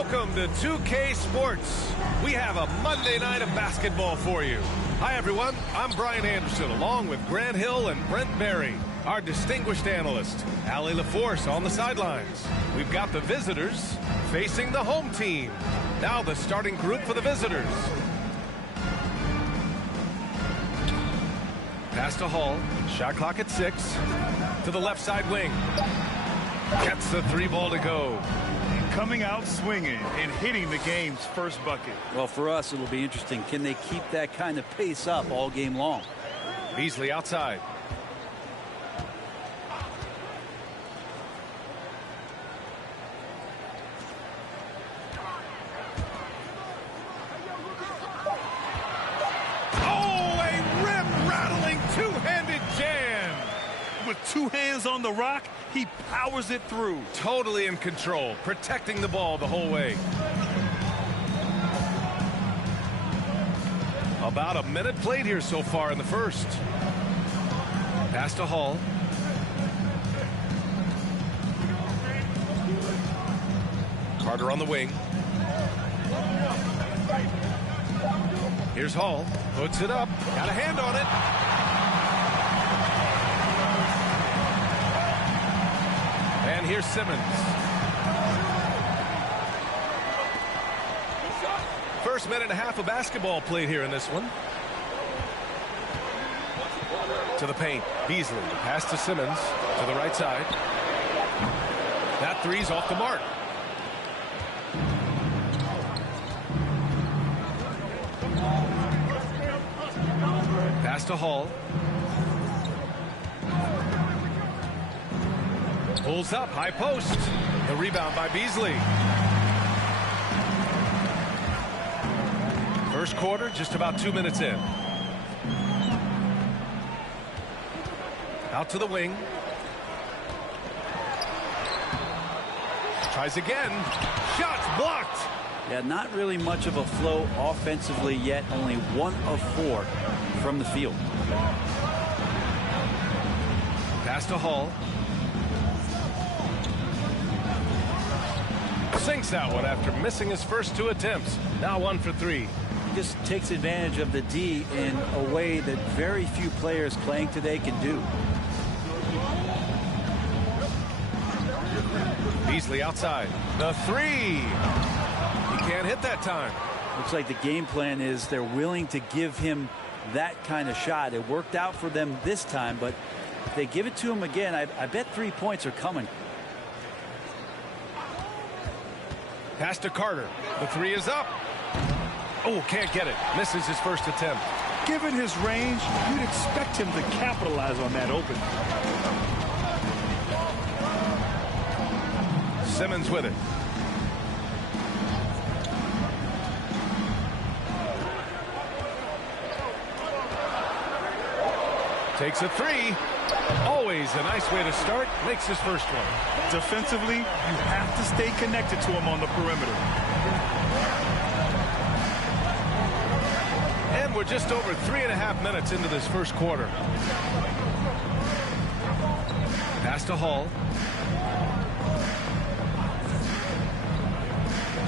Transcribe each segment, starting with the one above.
Welcome to 2K Sports. We have a Monday night of basketball for you. Hi, everyone. I'm Brian Anderson, along with Grant Hill and Brent Berry, our distinguished analyst. Allie LaForce on the sidelines. We've got the visitors facing the home team. Now the starting group for the visitors. Pass to Hall. Shot clock at 6. To the left side wing. Gets the 3 ball to go. Coming out swinging and hitting the game's first bucket. Well, for us, it'll be interesting. Can they keep that kind of pace up all game long? Beasley outside. Oh, a rim-rattling two-handed jam. With 2 hands on the rock, he powers it through. Totally in control, protecting the ball the whole way. About a minute played here so far in the first. Pass to Hall. Carter on the wing. Here's Hall. Puts it up. Got a hand on it. And here's Simmons. First minute and a half of basketball played here in this one. To the paint. Beasley. Pass to Simmons. To the right side. That three's off the mark. Pass to Hall. Pulls up, high post. The rebound by Beasley. First quarter, just about 2 minutes in. Out to the wing. Tries again. Shots blocked. Yeah, not really much of a flow offensively yet. Only 1 of 4 from the field. Pass to Hall. Sinks that one after missing his first 2 attempts. Now 1 for 3. He just takes advantage of the D in a way that very few players playing today can do. Beasley outside. The 3. He can't hit that time. Looks like the game plan is they're willing to give him that kind of shot. It worked out for them this time, but if they give it to him again, I bet 3 points are coming. Pass to Carter. The 3 is up. Oh, can't get it. Misses his first attempt. Given his range, you'd expect him to capitalize on that open. Simmons with it. Takes a 3. Always a nice way to start. Makes his first one. Defensively, you have to stay connected to him on the perimeter. And we're just over 3.5 minutes into this first quarter. Pass to Hall.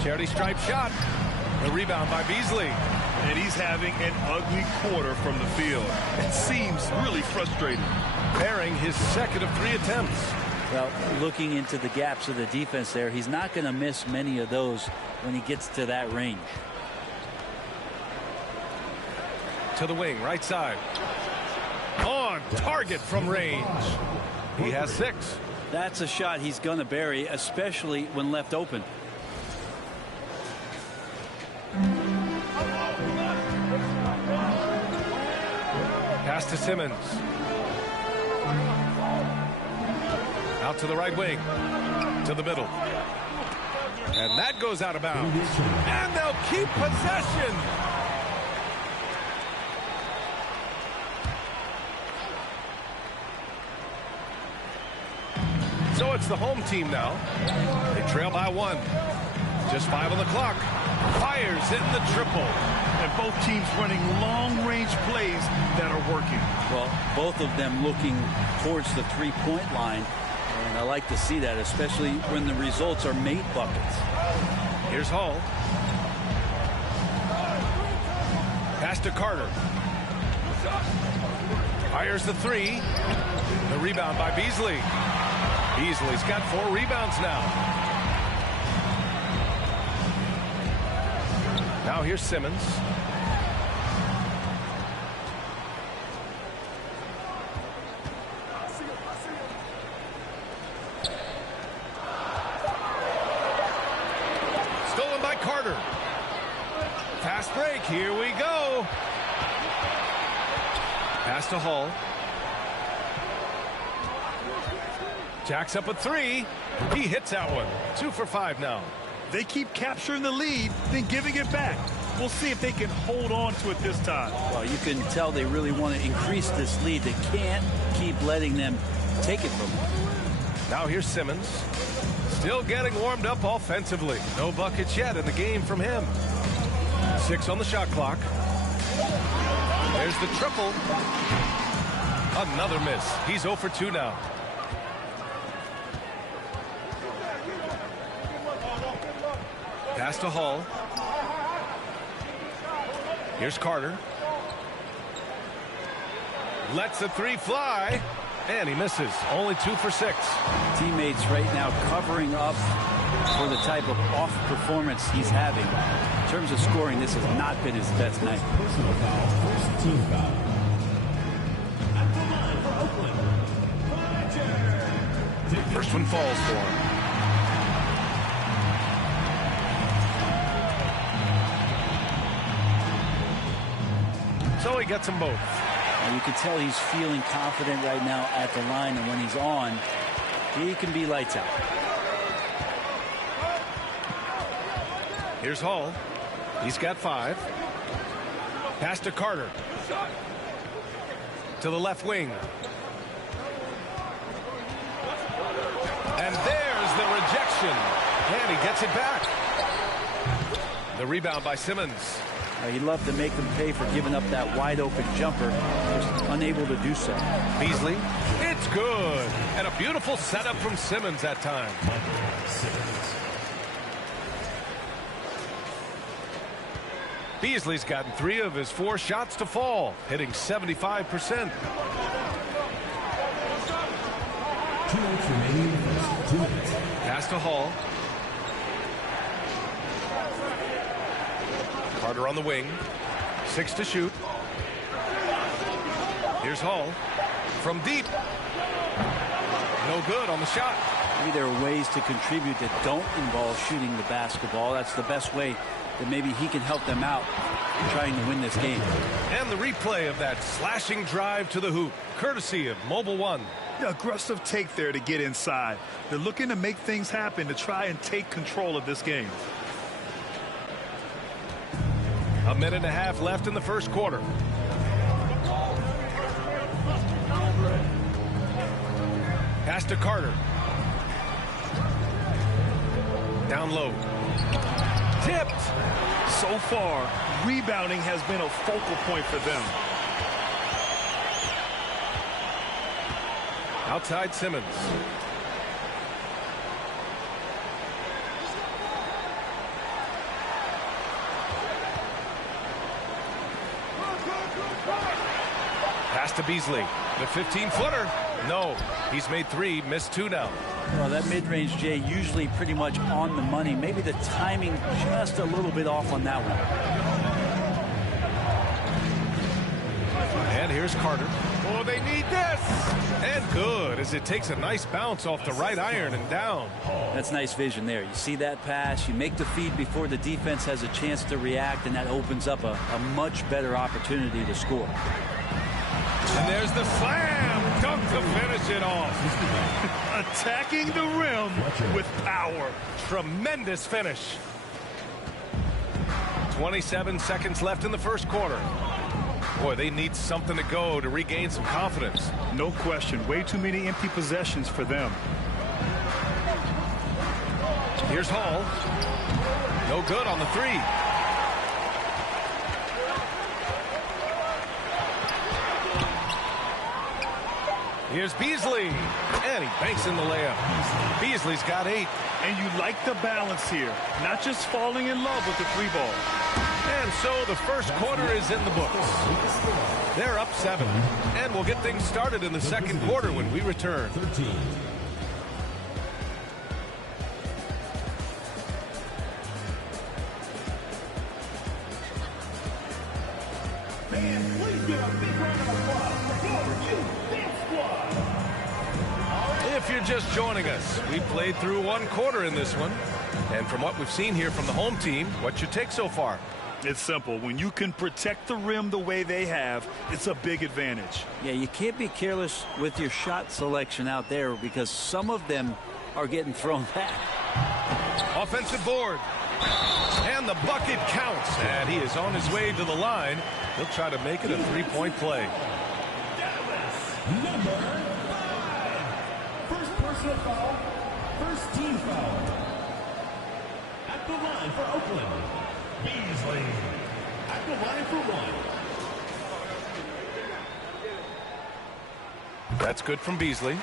Charity stripe shot. The rebound by Beasley. And he's having an ugly quarter from the field. It seems really frustrating. Bearing his second of 3 attempts. Well, looking into the gaps of the defense there, he's not going to miss many of those when he gets to that range. To the wing, right side. On target from range. He has 6. That's a shot he's going to bury, especially when left open. Pass to Simmons. Out to the right wing. To the middle. And that goes out of bounds. And they'll keep possession. So it's the home team now. They trail by 1. Just 5 on the clock. Fires in the triple. And both teams running long-range plays that are working. Well, both of them looking towards the three-point line. And I like to see that, especially when the results are made buckets. Here's Hall. Pass to Carter. Fires the three. The rebound by Beasley. Beasley's got 4 rebounds now. Now here's Simmons. Stolen by Carter. Fast break. Here we go. Pass to Hall. Jacks up a 3. He hits that one. 2 for 5 now. They keep capturing the lead, then giving it back. We'll see if they can hold on to it this time. Well, you can tell they really want to increase this lead. They can't keep letting them take it from them. Now here's Simmons. Still getting warmed up offensively. No buckets yet in the game from him. 6 on the shot clock. There's the triple. Another miss. He's 0 for 2 now. Pass to Hall. Here's Carter. Lets the 3 fly. And he misses. Only 2 for 6. Teammates right now covering up for the type of off performance he's having. In terms of scoring, this has not been his best night. Personal foul, first team foul. At the line for Oakland, First one falls for him. So he gets them both. And you can tell he's feeling confident right now at the line, and when he's on, he can be lights out. Here's Hall. He's got 5. Pass to Carter. To the left wing. And there's the rejection. And he gets it back. The rebound by Simmons. He'd love to make them pay for giving up that wide open jumper. Just unable to do so. Beasley. It's good. And a beautiful setup from Simmons that time. Beasley's gotten 3 of his 4 shots to fall, hitting 75%. 2 minutes remaining. 2 minutes. Pass to Hall. Carter on the wing. 6 to shoot. Here's Hall. From deep. No good on the shot. Maybe there are ways to contribute that don't involve shooting the basketball. That's the best way that maybe he can help them out in trying to win this game. And the replay of that slashing drive to the hoop, courtesy of Mobile One. The aggressive take there to get inside. They're looking to make things happen to try and take control of this game. A minute and a half left in the first quarter. Pass to Carter. Down low. Tipped. So far, rebounding has been a focal point for them. Outside Simmons. Pass to Beasley. The 15-footer. No. He's made 3, missed 2 now. Well, that mid-range, Jay, usually pretty much on the money. Maybe the timing just a little bit off on that one. And here's Carter. Oh, they need this. And good, as it takes a nice bounce off the right iron and down. That's nice vision there. You see that pass, you make the feed before the defense has a chance to react, and that opens up a much better opportunity to score. And there's the slam dunk to finish it off. Attacking the rim with power. Tremendous finish. 27 seconds left in the first quarter. Boy, they need something to go to regain some confidence. No question. Way too many empty possessions for them. Here's Hall. No good on the 3. Here's Beasley, and he banks in the layup. Beasley's got 8. And you like the balance here, not just falling in love with the 3 ball. And so the first quarter is in the books. They're up 7, and we'll get things started in the second quarter when we return. 13. Fans, please give a big round of applause for your Dance Squad. If you're just joining us, we played through one quarter in this one. And from what we've seen here from the home team, what's your take so far? It's simple. When you can protect the rim the way they have, it's a big advantage. Yeah, you can't be careless with your shot selection out there because some of them are getting thrown back. Offensive board. And the bucket counts. And he is on his way to the line. He'll try to make it a 3-point play. Number 5. First personal foul. First team foul. At the line for Oakland, Beasley. At the line for 1. That's good from Beasley.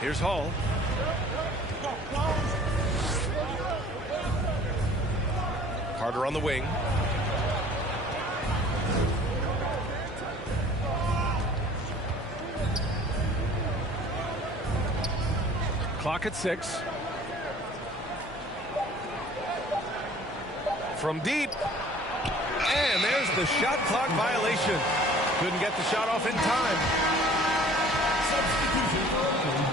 Here's Hall. Carter on the wing. Clock at 6. From deep. And there's the shot clock violation. Couldn't get the shot off in time. Substitution for Oakland,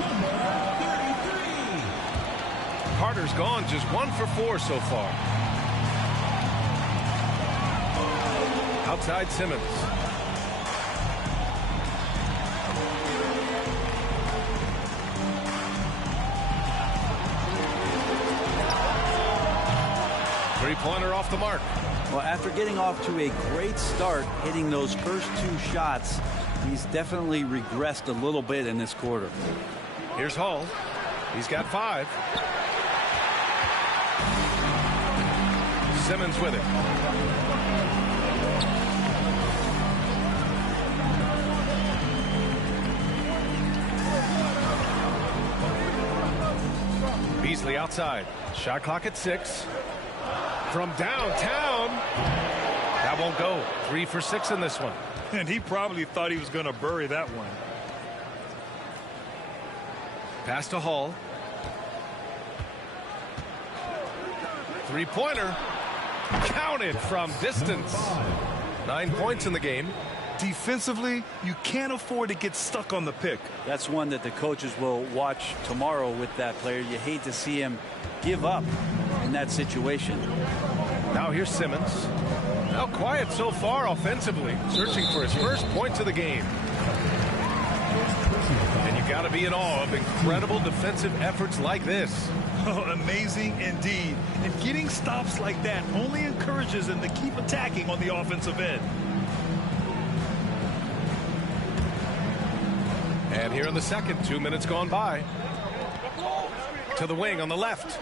number 33. Carter's gone just 1 for 4 so far. Outside Simmons. Three-pointer off the mark. Well, after getting off to a great start, hitting those first 2 shots, he's definitely regressed a little bit in this quarter. Here's Hall. He's got 5. Simmons with it. Beasley outside. Shot clock at 6. From downtown. That won't go. 3 for 6 in this one. And he probably thought he was going to bury that one. Pass to Hall. Three-pointer. Counted from distance. 9 points in the game. Defensively, you can't afford to get stuck on the pick. That's one that the coaches will watch tomorrow with that player. You hate to see him give up in that situation. Now here's Simmons. Now quiet so far offensively, searching for his first points of the game. And you got to be in awe of incredible defensive efforts like this. Oh, amazing indeed. And getting stops like that only encourages them to keep attacking on the offensive end. And here in the second, 2 minutes gone by. To the wing on the left.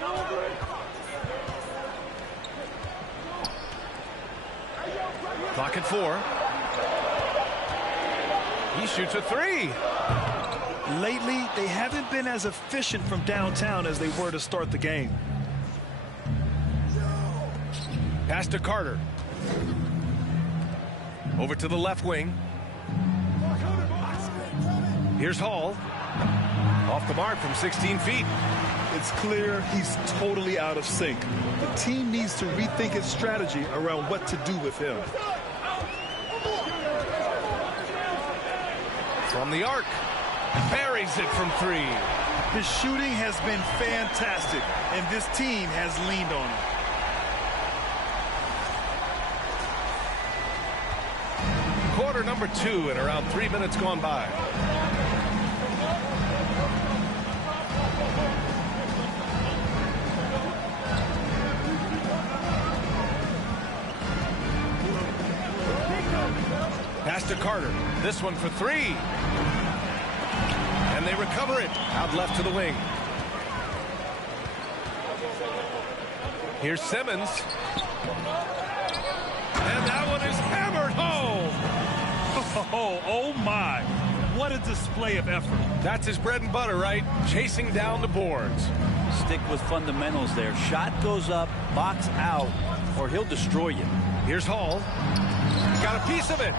Clock at 4. He shoots a 3. Lately, they haven't been as efficient from downtown as they were to start the game. Pass to Carter. Over to the left wing. Here's Hall. Off the mark from 16 feet. It's clear he's totally out of sync. The team needs to rethink its strategy around what to do with him. From the arc. Buries it from 3. His shooting has been fantastic, and this team has leaned on him. Quarter number 2 and around 3 minutes gone by. Pass to Carter. This one for 3. And they recover it. Out left to the wing. Here's Simmons. And that one is hammered home. Oh my. What a display of effort. That's his bread and butter, right? Chasing down the boards. Stick with fundamentals there. Shot goes up, box out, or he'll destroy you. Here's Hall. Got a piece of it.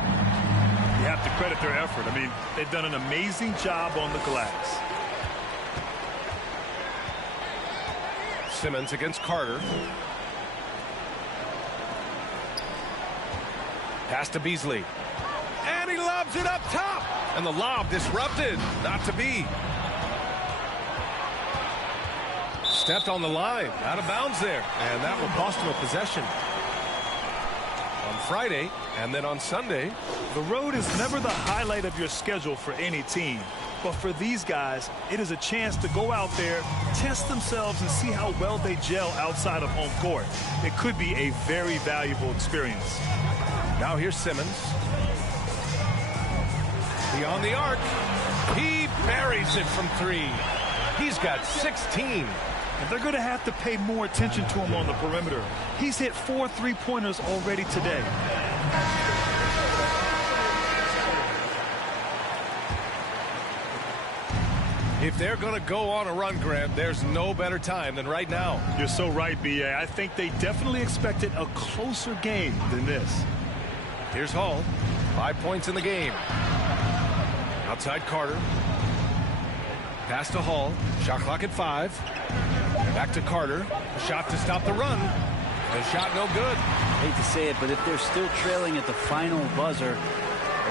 You have to credit their effort. I mean, they've done an amazing job on the glass. Simmons against Carter. Pass to Beasley. And he lobs it up top. And the lob disrupted. Not to be. Stepped on the line. Out of bounds there. And that will cost him a possession. On Friday and then on Sunday. The road is never the highlight of your schedule for any team. But for these guys, it is a chance to go out there, test themselves, and see how well they gel outside of home court. It could be a very valuable experience. Now here's Simmons. Beyond the arc. He buries it from 3. He's got 16. And they're going to have to pay more attention to him on the perimeter. He's hit 4 3-pointers already today. If they're going to go on a run, Grant, there's no better time than right now. You're so right, B.A. I think they definitely expected a closer game than this. Here's Hall. 5 points in the game. Outside Carter. Pass to Hall. Shot clock at 5. Back to Carter. A shot to stop the run. The shot no good. Hate to say it, but if they're still trailing at the final buzzer,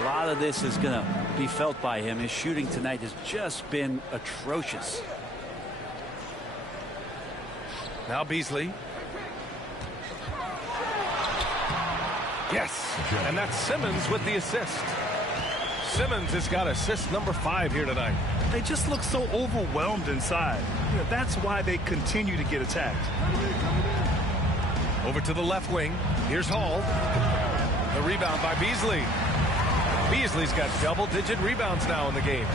a lot of this is going to be felt by him. His shooting tonight has just been atrocious. Now Beasley. Yes, and that's Simmons with the assist. Simmons has got assist number 5 here tonight. They just look so overwhelmed inside. You know, that's why they continue to get attacked. Over to the left wing. Here's Hall. The rebound by Beasley. Beasley's got double-digit rebounds now in the game.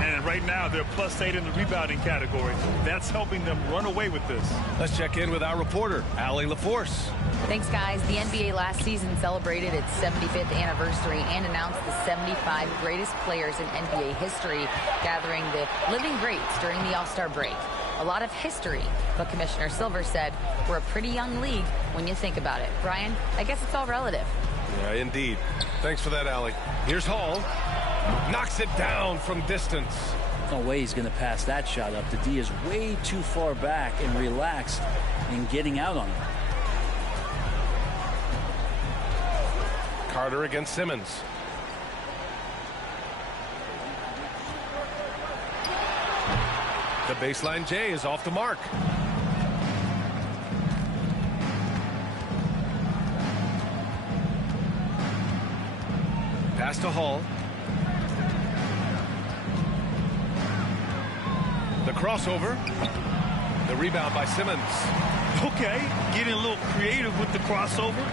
And right now they're +8 in the rebounding category. That's helping them run away with this. Let's check in with our reporter, Allie LaForce. Thanks, guys. The NBA last season celebrated its 75th anniversary and announced the 75 greatest players in NBA history, gathering the living greats during the All-Star break. A lot of history, but Commissioner Silver said we're a pretty young league when you think about it. Brian, I guess it's all relative. Yeah, indeed. Thanks for that, Allie. Here's Hall. Knocks it down from distance. No way he's going to pass that shot up. The D is way too far back and relaxed in getting out on it. Carter against Simmons. The baseline J is off the mark. Pass to Hall. The crossover. The rebound by Simmons. Okay, getting a little creative with the crossover.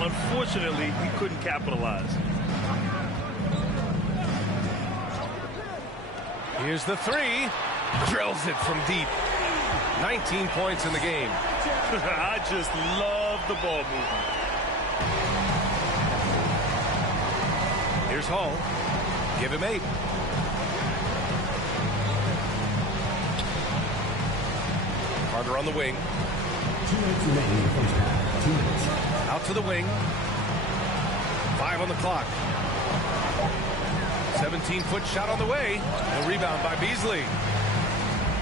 Unfortunately, he couldn't capitalize. Here's the 3. Drills it from deep. 19 points in the game. I just love the ball movement. Here's Hall. Give him 8. Carter on the wing. 2 minutes remaining in the first half. 2 minutes. Out to the wing. 5 on the clock. 17-foot shot on the way. A rebound by Beasley.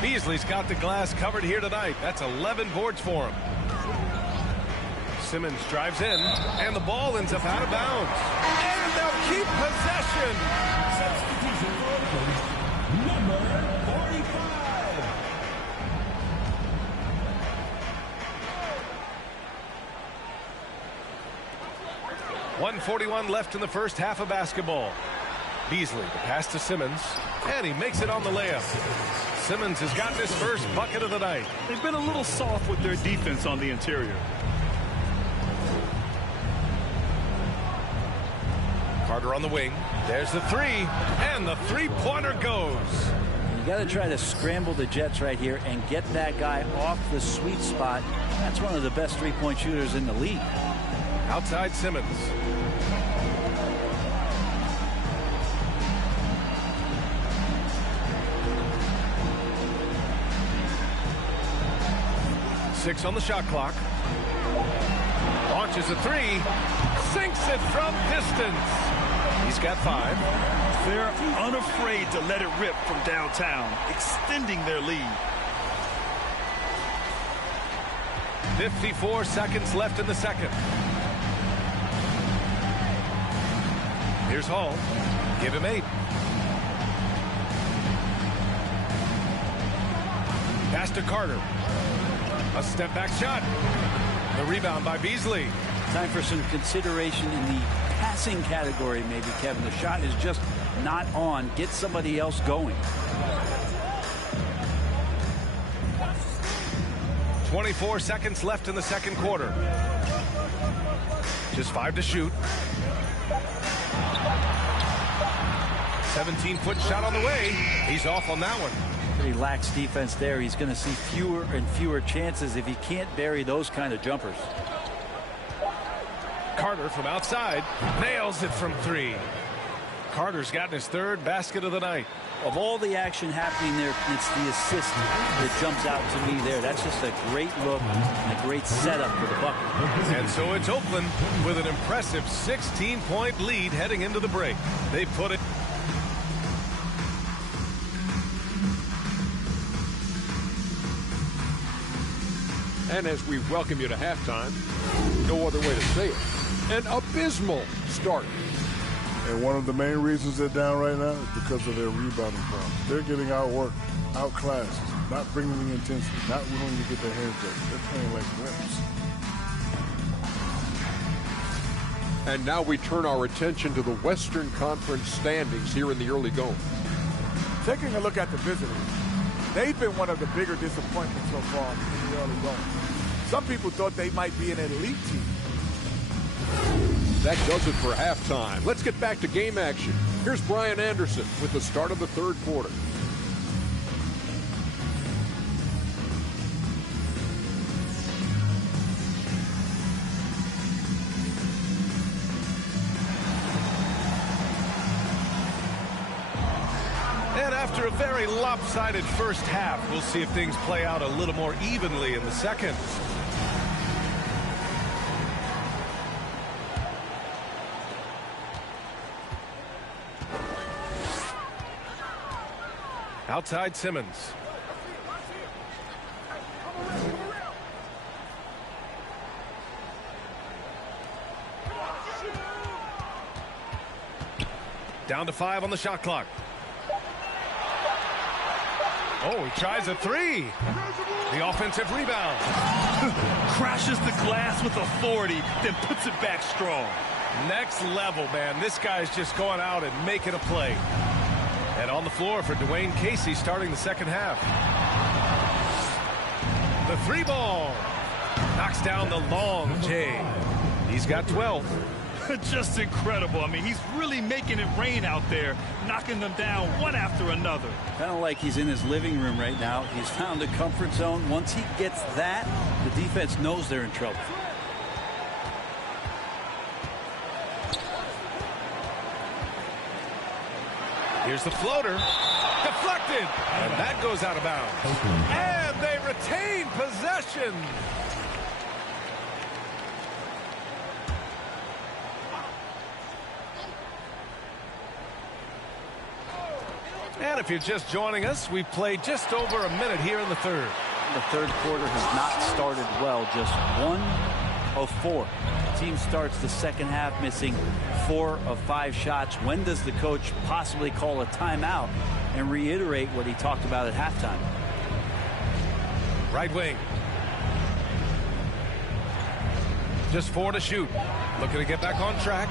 Beasley's got the glass covered here tonight. That's 11 boards for him. Simmons drives in, and the ball ends up out of bounds. And they'll keep possession. Substitution for Oakland, number 45. .141 left in the first half of basketball. Beasley, the pass to Simmons, and he makes it on the layup. Simmons has gotten his first bucket of the night. They've been a little soft with their defense on the interior. Carter on the wing. There's the 3, and the three-pointer goes. You got to try to scramble the Jets right here and get that guy off the sweet spot. That's one of the best three-point shooters in the league. Outside Simmons. 6 on the shot clock. Launches a 3. Sinks it from distance. He's got 5. They're unafraid to let it rip from downtown, extending their lead. 54 seconds left in the second. Here's Hall. Give him 8. Pass to Carter. A step back shot. The rebound by Beasley. Time for some consideration in the passing category, maybe, Kevin. The shot is just not on. Get somebody else going. 24 seconds left in the second quarter. Just 5 to shoot. 17-foot shot on the way. He's off on that one. Pretty lax defense there. He's going to see fewer and fewer chances if he can't bury those kind of jumpers. Carter from outside nails it from 3. Carter's gotten his 3rd basket of the night. Of all the action happening there, it's the assist that jumps out to me there. That's just a great look and a great setup for the bucket. And so it's Oakland with an impressive 16-point lead heading into the break. They put it. And as we welcome you to halftime, no other way to say it, an abysmal start. And one of the main reasons they're down right now is because of their rebounding problems. They're getting outworked, outclassed, not bringing the intensity, not willing to get their hands dirty. They're playing like wimps. And now we turn our attention to the Western Conference standings here in the early going. Taking a look at the visitors, they've been one of the bigger disappointments so far in the early going. Some people thought they might be an elite team. That does it for halftime. Let's get back to game action. Here's Brian Anderson with the start of the third quarter. And after a very lopsided first half, we'll see if things play out a little more evenly in the second. Outside Simmons. Down to 5 on the shot clock. Oh, he tries a 3. The offensive rebound. Crashes the glass with authority, then puts it back strong. Next level, man. This guy's just going out and making a play. And on the floor for Dwayne Casey starting the second half. The 3 ball. Knocks down the long J. He's got 12. Just incredible. I mean, he's really making it rain out there, knocking them down one after another. Kind of like he's in his living room right now. He's found a comfort zone. Once he gets that, the defense knows they're in trouble. Here's the floater. Deflected. And that goes out of bounds. And they retain possession. And if you're just joining us, we've played just over a minute here in the third. The third quarter has not started well. Just 1 of 4. The team starts the second half missing 4 of 5 shots. When does the coach possibly call a timeout and reiterate what he talked about at halftime? Right wing. Just 4 to shoot. Looking to get back on track.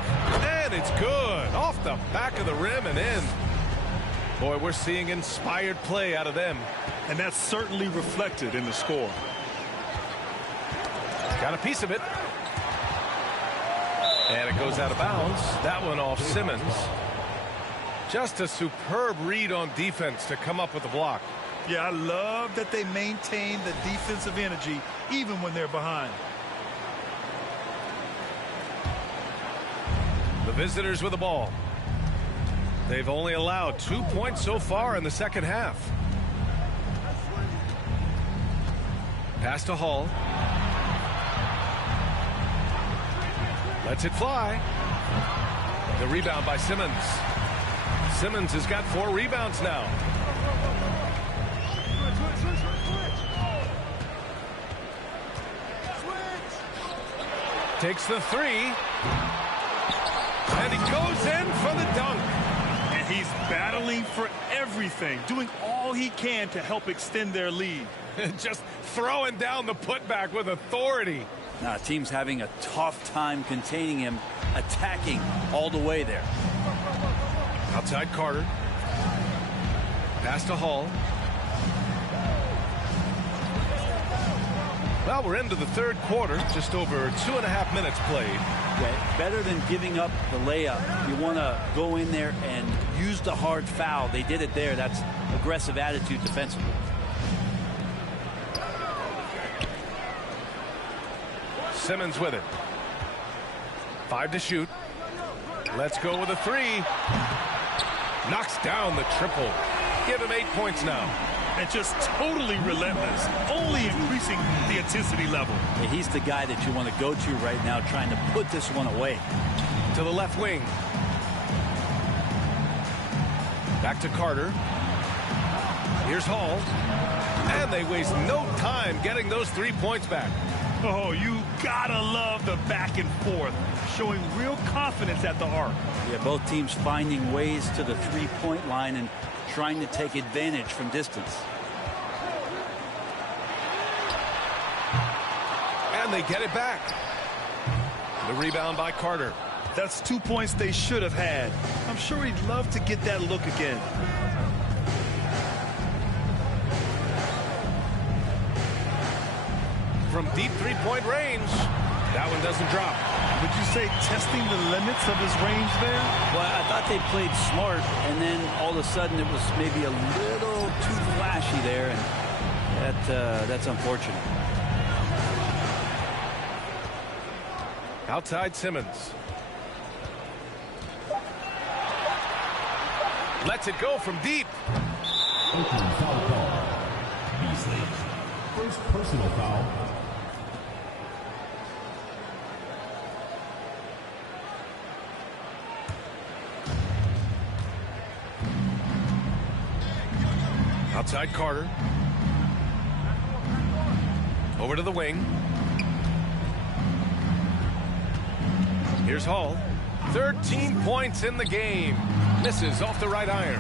And it's good. Off the back of the rim and in. Boy, we're seeing inspired play out of them. And that's certainly reflected in the score. Got a piece of it. And it goes out of bounds. That one off Simmons. Just a superb read on defense to come up with the block. Yeah, I love that they maintain the defensive energy even when they're behind. The visitors with the ball. They've only allowed 2 points so far in the second half. Pass to Hall. Lets it fly. The rebound by Simmons. Simmons has got 4 rebounds now. Takes the 3. And he goes in for the dunk. And he's battling for everything, doing all he can to help extend their lead. Just throwing down the putback with authority. Now, team's having a tough time containing him, attacking all the way there. Outside Carter. Pass to Hall. Well, we're into the third quarter. Just over 2.5 minutes played. Yeah, better than giving up the layup. You want to go in there and use the hard foul. They did it there. That's aggressive attitude defensively. Simmons with it. 5 to shoot. Let's go with a 3. Knocks down the triple. Give him 8 points now. And just totally relentless, only increasing the intensity level. Yeah, he's the guy that you want to go to right now, trying to put this one away. To the left wing. Back to Carter. Here's Hall. And they waste no time getting those 3 points back. Oh, you gotta love the back and forth, showing real confidence at the arc. Yeah, both teams finding ways to the three-point line and trying to take advantage from distance. And they get it back. The rebound by Carter. That's 2 points they should have had. I'm sure he'd love to get that look again. From deep three-point range. That one doesn't drop. Would you say testing the limits of his range there? Well, I thought they played smart, and then all of a sudden it was maybe a little too flashy there, and that's unfortunate. Outside Simmons. Lets it go from deep. Oakland foul call. Beasley. First personal foul. Outside Carter. Over to the wing. Here's Hall. 13 points in the game. Misses off the right iron.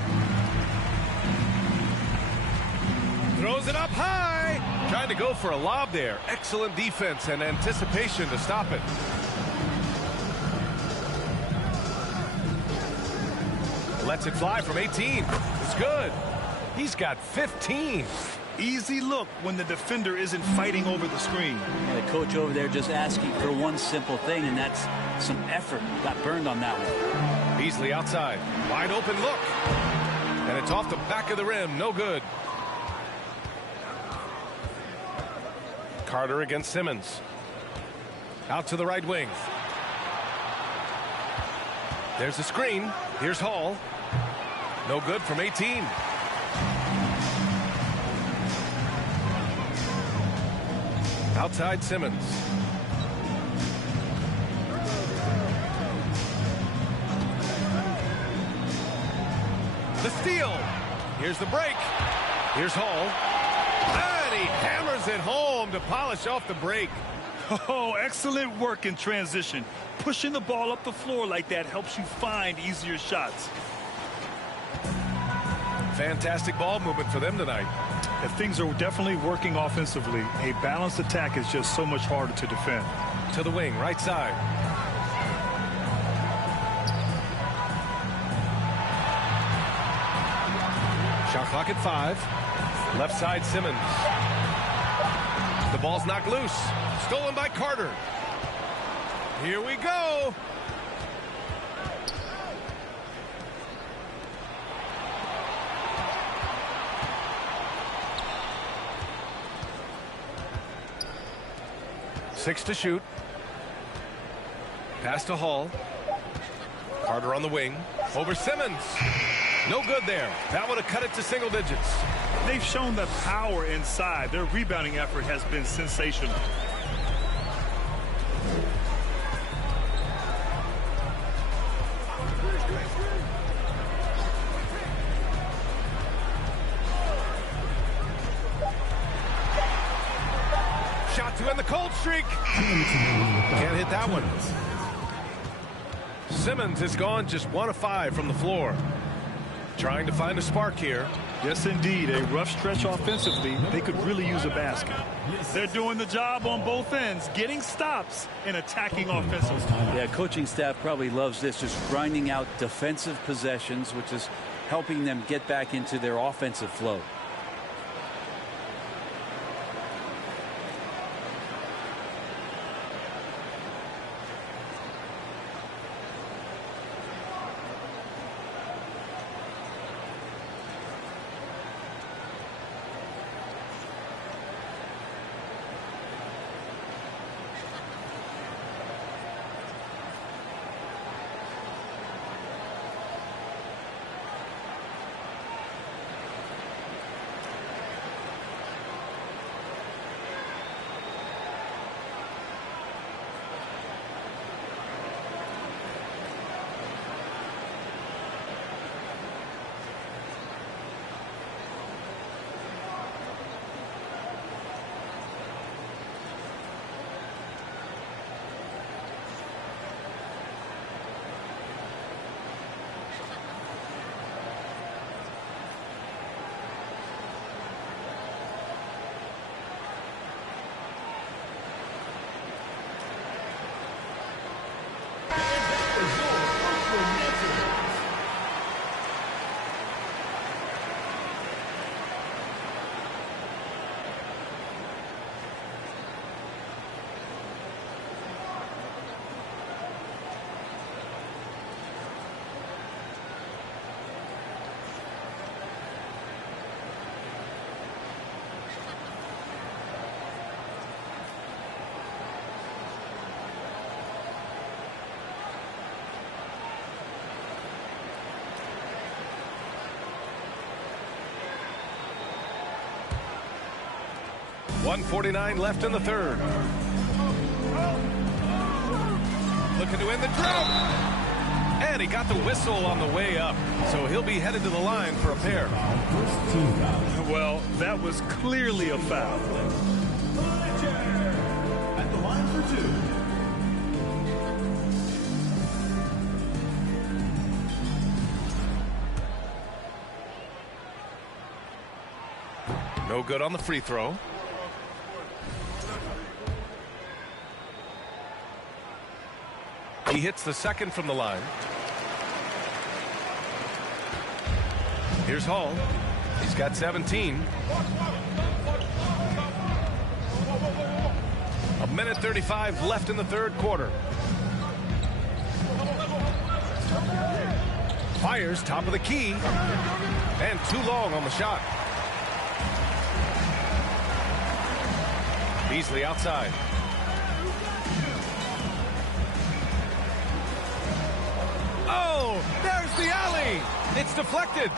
Throws it up high. Trying to go for a lob there. Excellent defense and anticipation to stop it. Lets it fly from 18. It's good. He's got 15. Easy look when the defender isn't fighting over the screen. Yeah, the coach over there just asking for one simple thing, and that's some effort. Got burned on that one. Beasley outside. Wide open look. And it's off the back of the rim. No good. Carter against Simmons. Out to the right wing. There's the screen. Here's Hall. No good from 18. Outside Simmons. The steal. Here's the break. Here's Hall. And he hammers it home to polish off the break. Oh, excellent work in transition. Pushing the ball up the floor like that helps you find easier shots. Fantastic ball movement for them tonight. And things are definitely working offensively. A balanced attack is just so much harder to defend. To the wing, right side. Shot clock at 5. Left side Simmons. The ball's knocked loose. Stolen by Carter. Here we go. Six to shoot. Pass to Hall. Carter on the wing. Over Simmons. No good there. That would have cut it to single digits. They've shown the power inside. Their rebounding effort has been sensational. Shot to end the cold streak. Can't hit that one. Simmons has gone just 1 of 5 from the floor. Trying to find a spark here. Yes, indeed. A rough stretch offensively. They could really use a basket. They're doing the job on both ends, getting stops and attacking offensively. Yeah, coaching staff probably loves this, just grinding out defensive possessions, which is helping them get back into their offensive flow. .149 left in the third. Looking to end the drought. And he got the whistle on the way up. So he'll be headed to the line for a pair. Well, that was clearly a foul. At the line for 2. No good on the free throw. He hits the second from the line. Here's Hall. He's got 17. 1:35 left in the third quarter. Fires top of the key. And too long on the shot. Beasley outside. Oh, there's the alley. It's deflected.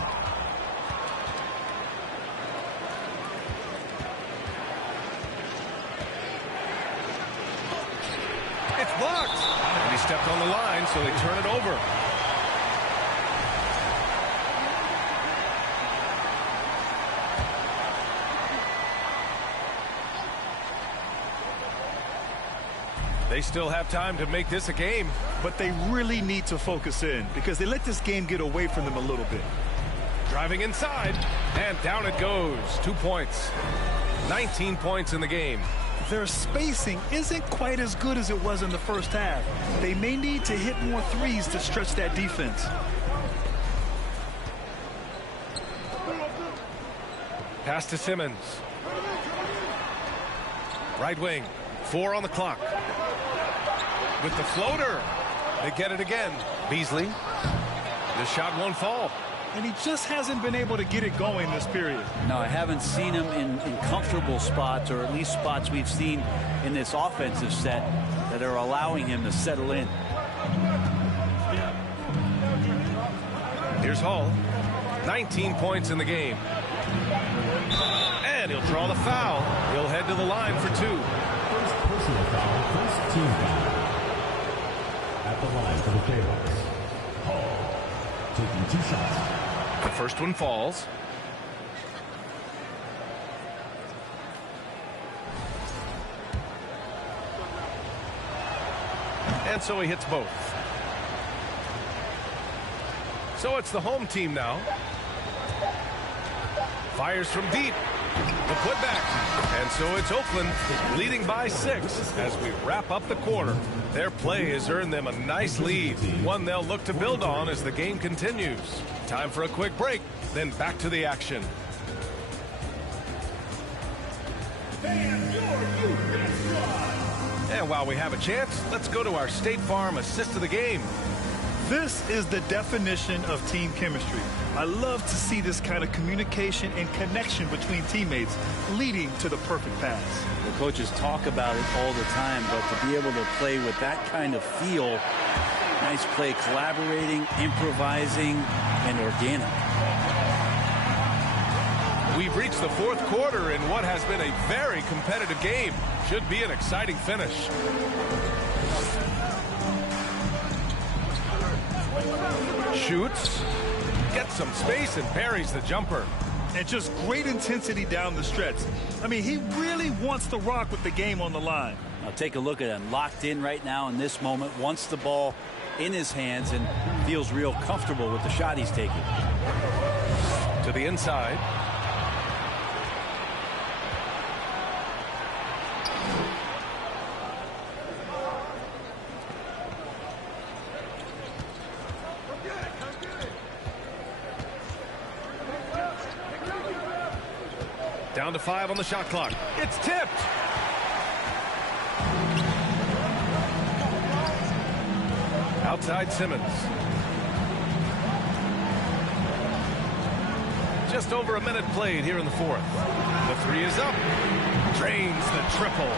It's blocked. And he stepped on the line, so they turn it over. They still have time to make this a game. But they really need to focus in because they let this game get away from them a little bit. Driving inside, and down it goes. 2 points. 19 points in the game. Their spacing isn't quite as good as it was in the first half. They may need to hit more threes to stretch that defense. Pass to Simmons. Right wing. 4 on the clock. With the floater. They get it again. Beasley. The shot won't fall. And he just hasn't been able to get it going this period. No, I haven't seen him in comfortable spots, or at least spots we've seen in this offensive set that are allowing him to settle in. Here's Hall. 19 points in the game. And he'll draw the foul. He'll head to the line for 2. First personal foul, first team foul. At the line for the Bears, Hall, taking 2 shots. The first one falls. And so he hits both. So it's the home team now. Fires from deep. The putback. And so it's Oakland leading by 6 as we wrap up the quarter. Their play has earned them a nice lead, one they'll look to build on as the game continues. Time for a quick break, then back to the action. And while we have a chance, let's go to our State Farm assist of the game. This is the definition of team chemistry. I love to see this kind of communication and connection between teammates leading to the perfect pass. The coaches talk about it all the time, but to be able to play with that kind of feel, nice play, collaborating, improvising, and organic. We've reached the 4th quarter in what has been a very competitive game. Should be an exciting finish. Shoots, gets some space, and parries the jumper. And just great intensity down the stretch. I mean, he really wants to rock with the game on the line. Now take a look at him, locked in right now in this moment, wants the ball in his hands and feels real comfortable with the shot he's taking. To the inside. Down to 5 on the shot clock. It's tipped. Outside Simmons. Just over a minute played here in the 4th. The 3 is up. Drains the triple.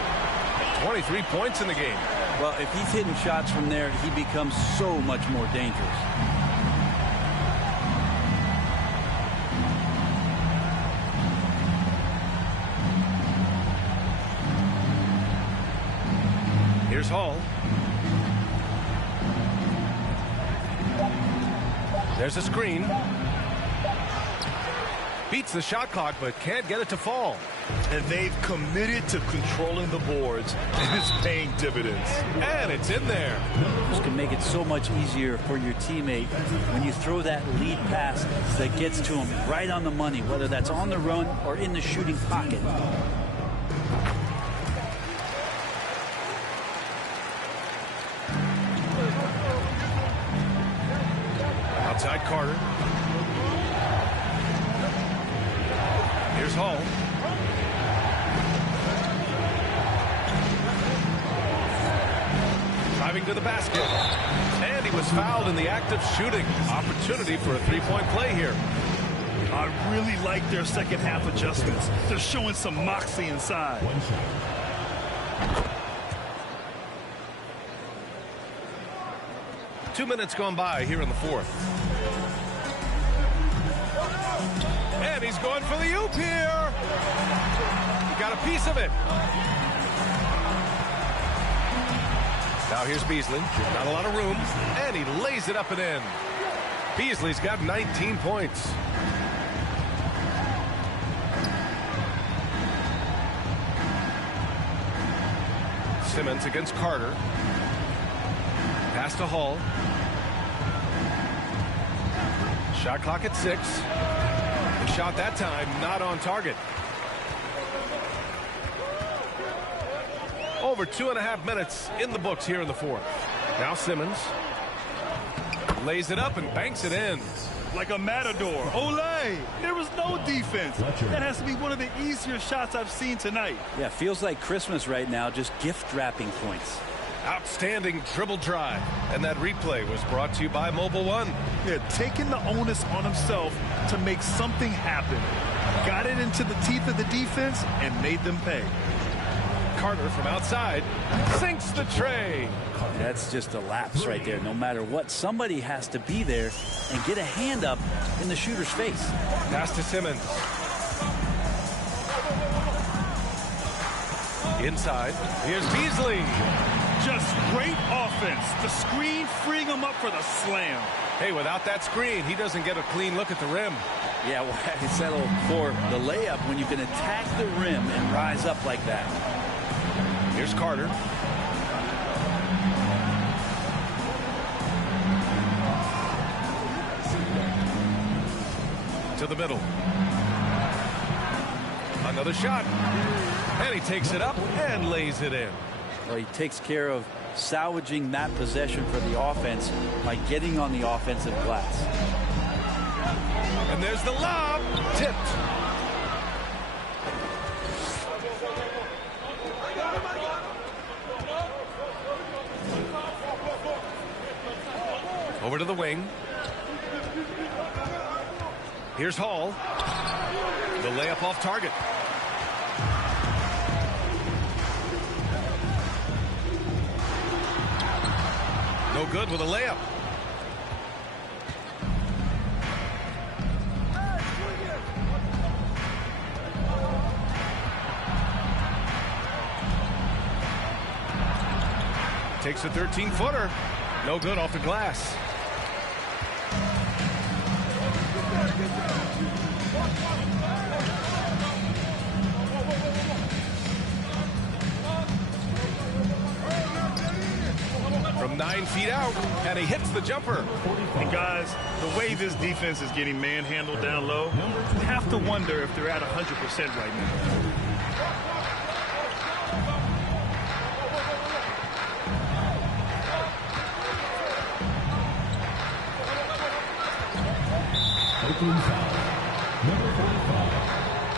23 points in the game. Well, if he's hitting shots from there, he becomes so much more dangerous. Here's Hall. There's a screen. Beats the shot clock, but can't get it to fall. And they've committed to controlling the boards, and it's paying dividends. And it's in there. This can make it so much easier for your teammate when you throw that lead pass that gets to him right on the money, whether that's on the run or in the shooting pocket. Outside Carter. Here's Hall. Driving to the basket. And he was fouled in the act of shooting. Opportunity for a 3-point play here. I really like their second half adjustments. They're showing some moxie inside. 1 shot. 2 minutes gone by here in the 4th. And he's going for the oop here. He got a piece of it. Now here's Beasley. Not a lot of room. And he lays it up and in. Beasley's got 19 points. Simmons against Carter. Pass to Hall. Shot clock at 6. The shot that time not on target. Over 2.5 minutes in the books here in the 4th. Now Simmons lays it up and banks it in. Like a matador. Olay! There was no defense. That has to be one of the easier shots I've seen tonight. Yeah, feels like Christmas right now, just gift wrapping points. Outstanding dribble drive. And that replay was brought to you by Mobile One. Yeah, taking the onus on himself to make something happen. Got it into the teeth of the defense and made them pay. Carter from outside sinks the tray. That's just a lapse right there. No matter what, somebody has to be there and get a hand up in the shooter's face. Pass to Simmons. Inside, here's Beasley. Just great offense. The screen freeing him up for the slam. Hey, without that screen, he doesn't get a clean look at the rim. Yeah, well, I settle for the layup when you can attack the rim and rise up like that. Here's Carter. To the middle. Another shot. And he takes it up and lays it in. Well, he takes care of salvaging that possession for the offense by getting on the offensive glass. And there's the lob. Tipped. Over to the wing. Here's Hall. The layup off target. No good with a layup. Takes a 13-footer. No good off the glass. From 9 feet out, and he hits the jumper. And guys, the way this defense is getting manhandled down low, you have to wonder if they're at 100% right now. Oakland foul. Number 45.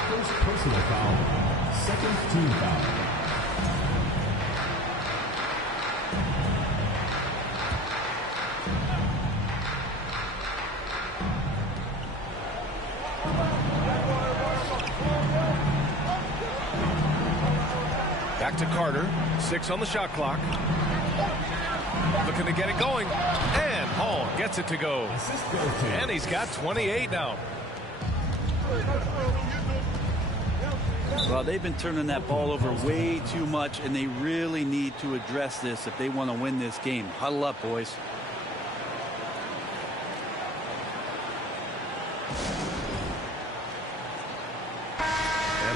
First personal foul. Second team foul. Back to Carter. 6 on the shot clock. Looking to get it going. And Hall gets it to go. And he's got 28 now. Well, they've been turning that ball over way too much, and they really need to address this if they want to win this game. Huddle up, boys.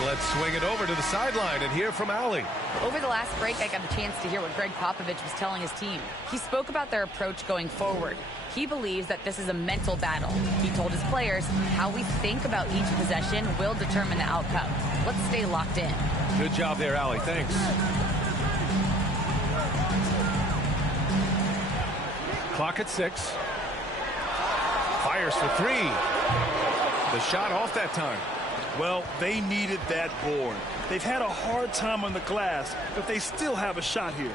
Let's swing it over to the sideline and hear from Allie. Over the last break, I got a chance to hear what Greg Popovich was telling his team. He spoke about their approach going forward. He believes that this is a mental battle. He told his players how we think about each possession will determine the outcome. Let's stay locked in. Good job there, Allie. Thanks. Clock at 6. Fires for 3. The shot off that time. Well, they needed that board. They've had a hard time on the glass, but they still have a shot here.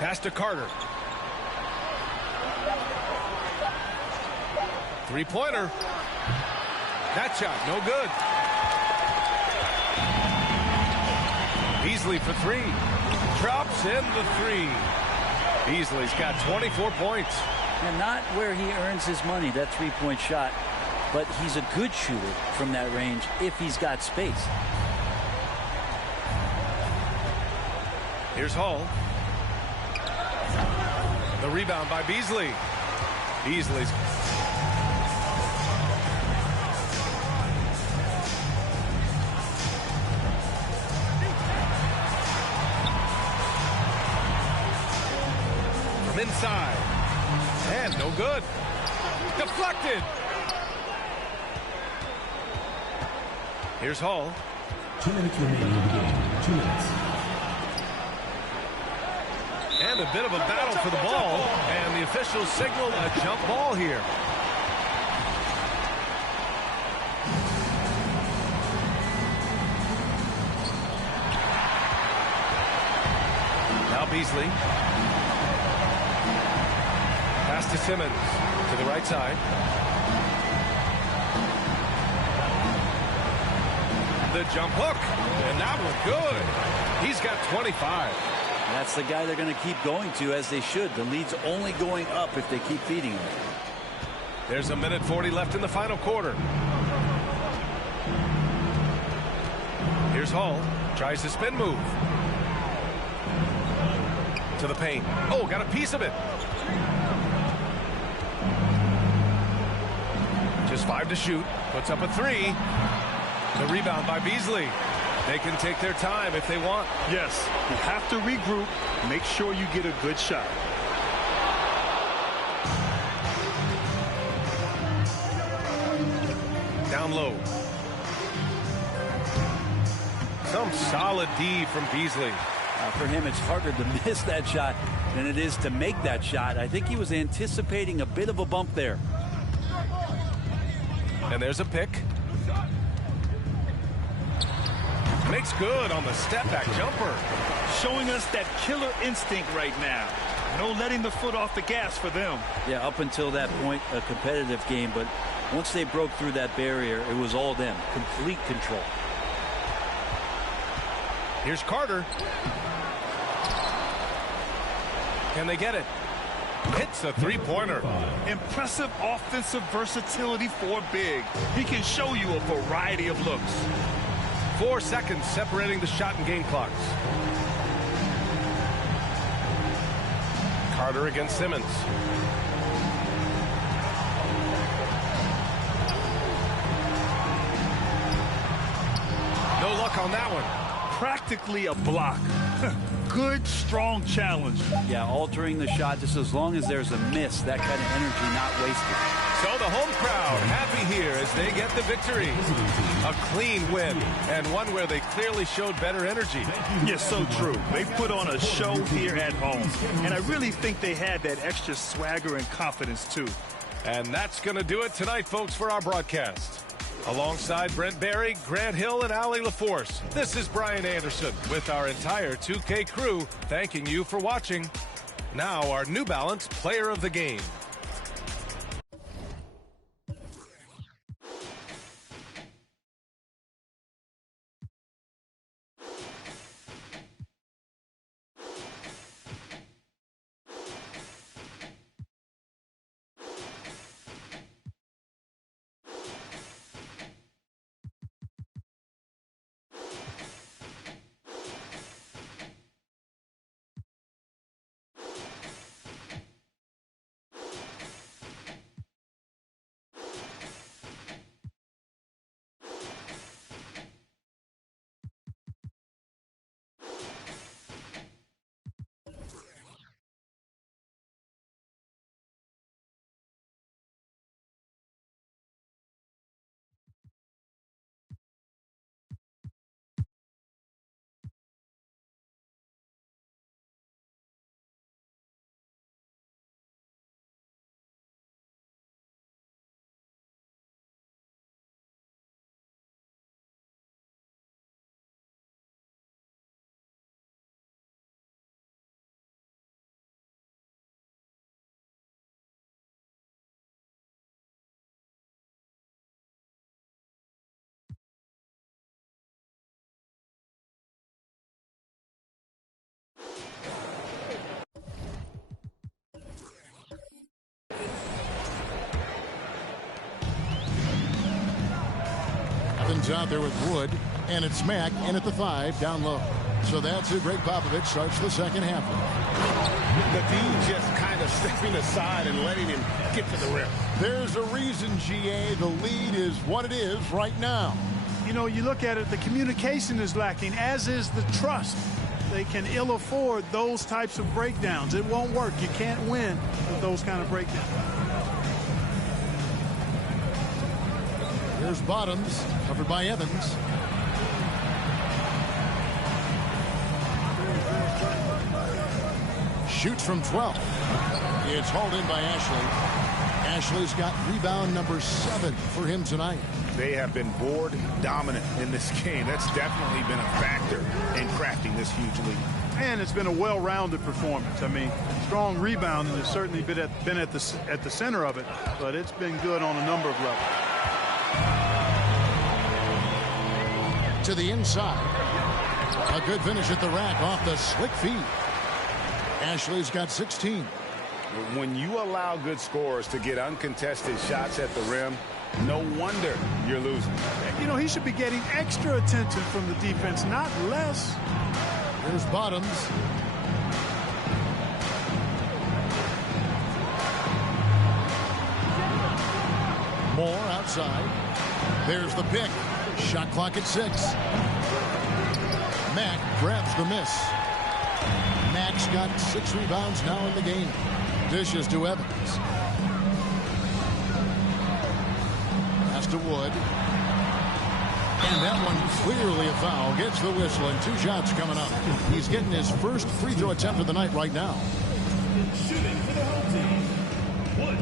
Pass to Carter. Three-pointer. That shot, no good. Beasley for 3. Drops in the 3. Beasley's got 24 points. And not where he earns his money, that three-point shot, but he's a good shooter from that range if he's got space. Here's Hall. The rebound by Beasley. Beasley's inside. And no good. Deflected. Here's Hall. 2 minutes remaining in the game. 2 minutes. And a bit of a battle for the ball. And the officials signal a jump ball here. Now Beasley. Pass to Simmons to the right side. The jump hook, and that was good. He's got 25. That's the guy they're going to keep going to, as they should. The lead's only going up if they keep feeding him. There's a minute 40 left in the final quarter. Here's Hall. Tries the spin move. To the paint. Oh, got a piece of it. Just 5 to shoot. Puts up a 3. The rebound by Beasley. They can take their time if they want. Yes, you have to regroup. Make sure you get a good shot. Down low. Some solid D from Beasley. For him, it's harder to miss that shot than it is to make that shot. I think he was anticipating a bit of a bump there. And there's a pick. Makes good on the step-back jumper. Showing us that killer instinct right now. No letting the foot off the gas for them. Yeah, up until that point, a competitive game. But once they broke through that barrier, it was all them. Complete control. Here's Carter. Can they get it? Hits a three-pointer. Impressive offensive versatility for big. He can show you a variety of looks. 4 seconds separating the shot and game clocks. Carter against Simmons. No luck on that one. Practically a block. Good, strong challenge. Yeah, altering the shot just as long as there's a miss. That kind of energy not wasted. So the home crowd happy here as they get the victory. A clean win, and one where they clearly showed better energy. Yes, so true. They put on a show here at home, and I really think they had that extra swagger and confidence, too. And that's going to do it tonight, folks, for our broadcast. Alongside Brent Barry, Grant Hill, and Allie LaForce, this is Brian Anderson with our entire 2K crew thanking you for watching. Now our New Balance Player of the Game. Evans out there with Wood, and it's Mack in at the 5 down low. So that's who Greg Popovich starts the second half with. The D just kind of stepping aside and letting him get to the rim. There's a reason, GA, the lead is what it is right now. You know, you look at it, the communication is lacking, as is the trust. They can ill afford those types of breakdowns. It won't work. You can't win with those kind of breakdowns. Here's Bottoms, covered by Evans. Shoots from 12. It's hauled in by Ashley. Ashley's got rebound number 7 for him tonight. They have been board dominant in this game. That's definitely been a factor in crafting this huge lead. And it's been a well-rounded performance. I mean, strong rebounding has certainly been at the center of it, but it's been good on a number of levels. To the inside. A good finish at the rack off the slick feed. Ashley's got 16. When you allow good scorers to get uncontested shots at the rim, no wonder you're losing. You know, he should be getting extra attention from the defense, not less. Here's Bottoms. Moore outside. There's the pick. Shot clock at 6. Mack grabs the miss. Mack's got 6 rebounds now in the game. Dishes to Evans. Pass to Wood. And that one clearly a foul. Gets the whistle and 2 shots coming up. He's getting his first free throw attempt of the night right now. Shooting for the home team. Wood.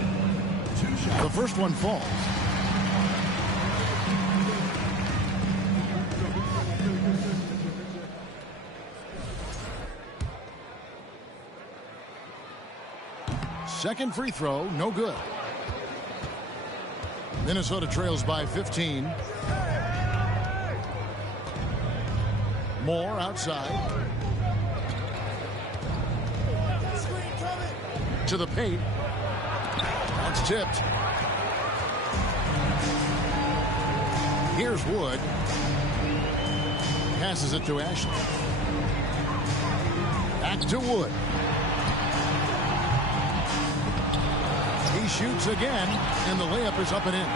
2 shots. The first one falls. Second free throw, no good. Minnesota trails by 15. Moore outside. To the paint. That's tipped. Here's Wood. Passes it to Ashley. Back to Wood. He shoots again, and the layup is up and in.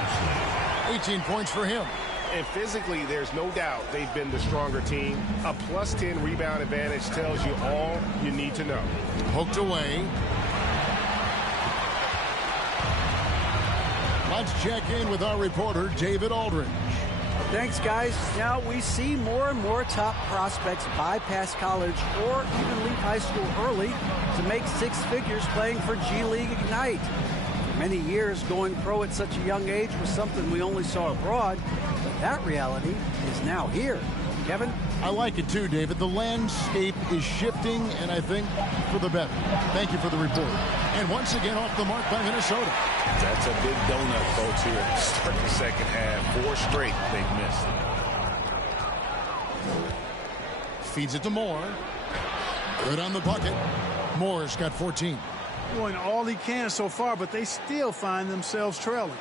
18 points for him. And physically, there's no doubt they've been the stronger team. A +10 rebound advantage tells you all you need to know. Poked away. Let's check in with our reporter, David Aldridge. Thanks, guys. Now we see more and more top prospects bypass college or even leave high school early to make 6 figures playing for G League Ignite. For many years, going pro at such a young age was something we only saw abroad, but that reality is now here. Kevin? I like it too, David. The landscape is shifting, and I think for the better. Thank you for the report. And once again, off the mark by Minnesota. That's a big donut, folks, here. Start the second half. 4 straight they've missed. Feeds it to Moore. Good on the bucket. Moore's got 14. Doing all he can so far, but they still find themselves trailing.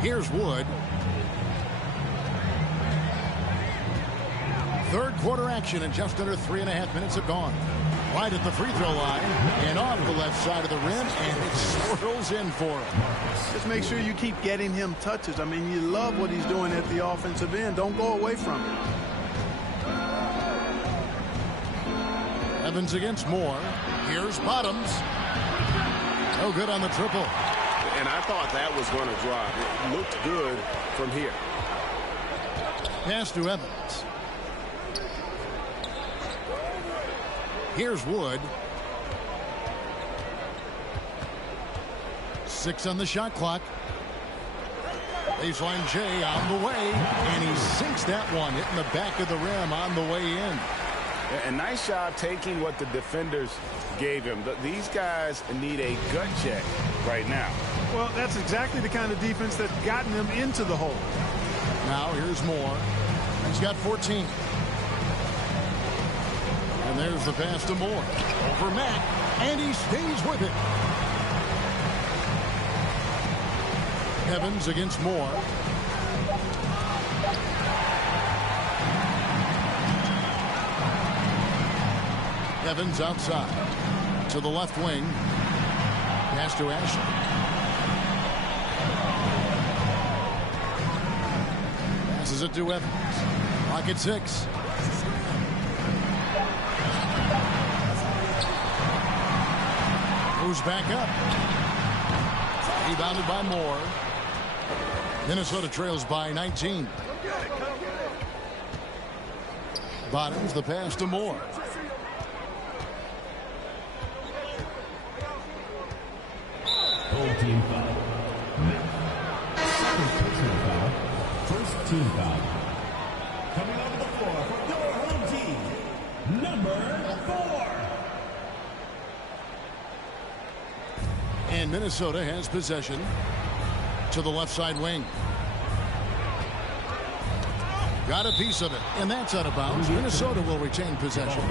Here's Wood. Third quarter action, and just under 3.5 minutes have gone. Right at the free throw line and off the left side of the rim, and it swirls in for him. Just make sure you keep getting him touches. I mean, you love what he's doing at the offensive end. Don't go away from it. Evans against Moore. Here's Bottoms. No good on the triple. And I thought that was going to drop. It looked good from here. Pass to Evans. Here's Wood. 6 on the shot clock. Baseline J on the way, and he sinks that one, hitting the back of the rim on the way in. A nice job taking what the defenders gave him. These guys need a gut check right now. Well, that's exactly the kind of defense that's gotten them into the hole. Now here's Moore. He's got 14. And there's the pass to Moore. Over Mack, and he stays with it. Evans against Moore. Evans outside. To the left wing. Pass to Ashley. Passes it to Evans. Clock at 6. Moves back up. Rebounded by Moore. Minnesota trails by 19. Bottoms the pass to Moore. Home team foul. Second personal foul. First team foul. Coming onto the floor for your home team, number 4. And Minnesota has possession to the left side wing. Got a piece of it, and that's out of bounds. Minnesota will retain possession.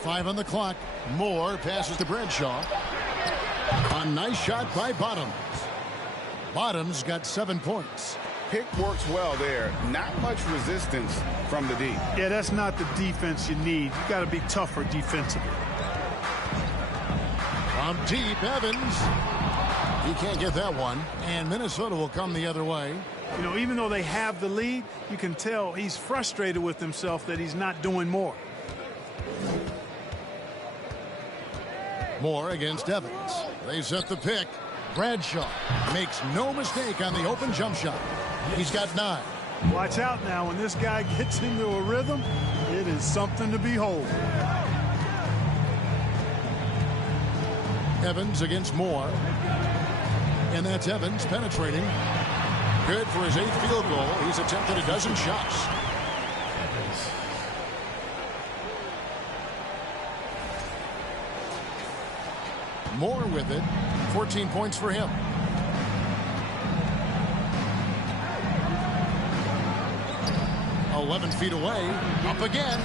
5 on the clock. Moore passes to Bradshaw. A nice shot by Bottoms. Bottoms got 7 points. Pick works well there. Not much resistance from the D. Yeah, that's not the defense you need. You got to be tougher defensively. From deep, Evans. He can't get that one. And Minnesota will come the other way. You know, even though they have the lead, you can tell he's frustrated with himself that he's not doing more. Moore against Evans. They set the pick. Bradshaw makes no mistake on the open jump shot. He's got 9. Watch out now. When this guy gets into a rhythm, it is something to behold. Evans against Moore. And that's Evans penetrating. Good for his 8th field goal. He's attempted a dozen shots. Moore with it. 14 points for him. "11 feet away. Up again.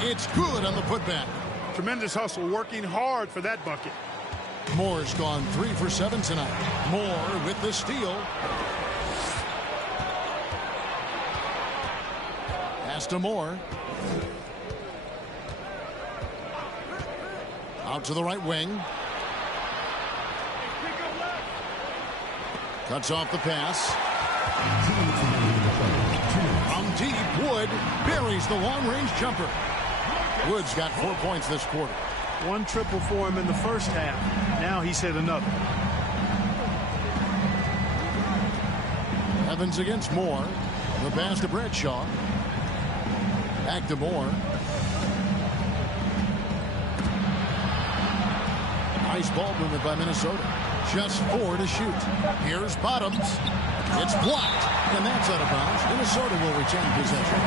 It's good on the putback. Tremendous hustle, working hard for that bucket. Moore's gone 3 for 7 tonight. Moore with the steal. Pass to Moore. Out to the right wing. Cuts off the pass. From deep, Wood buries the long-range jumper. Wood's got 4 points this quarter. 1 triple for him in the first half. Now he's hit another. Evans against Moore. The pass to Bradshaw. Back to Moore. Nice ball movement by Minnesota. Just 4 to shoot. Here's Bottoms. It's blocked. And that's out of bounds. Minnesota will retain possession.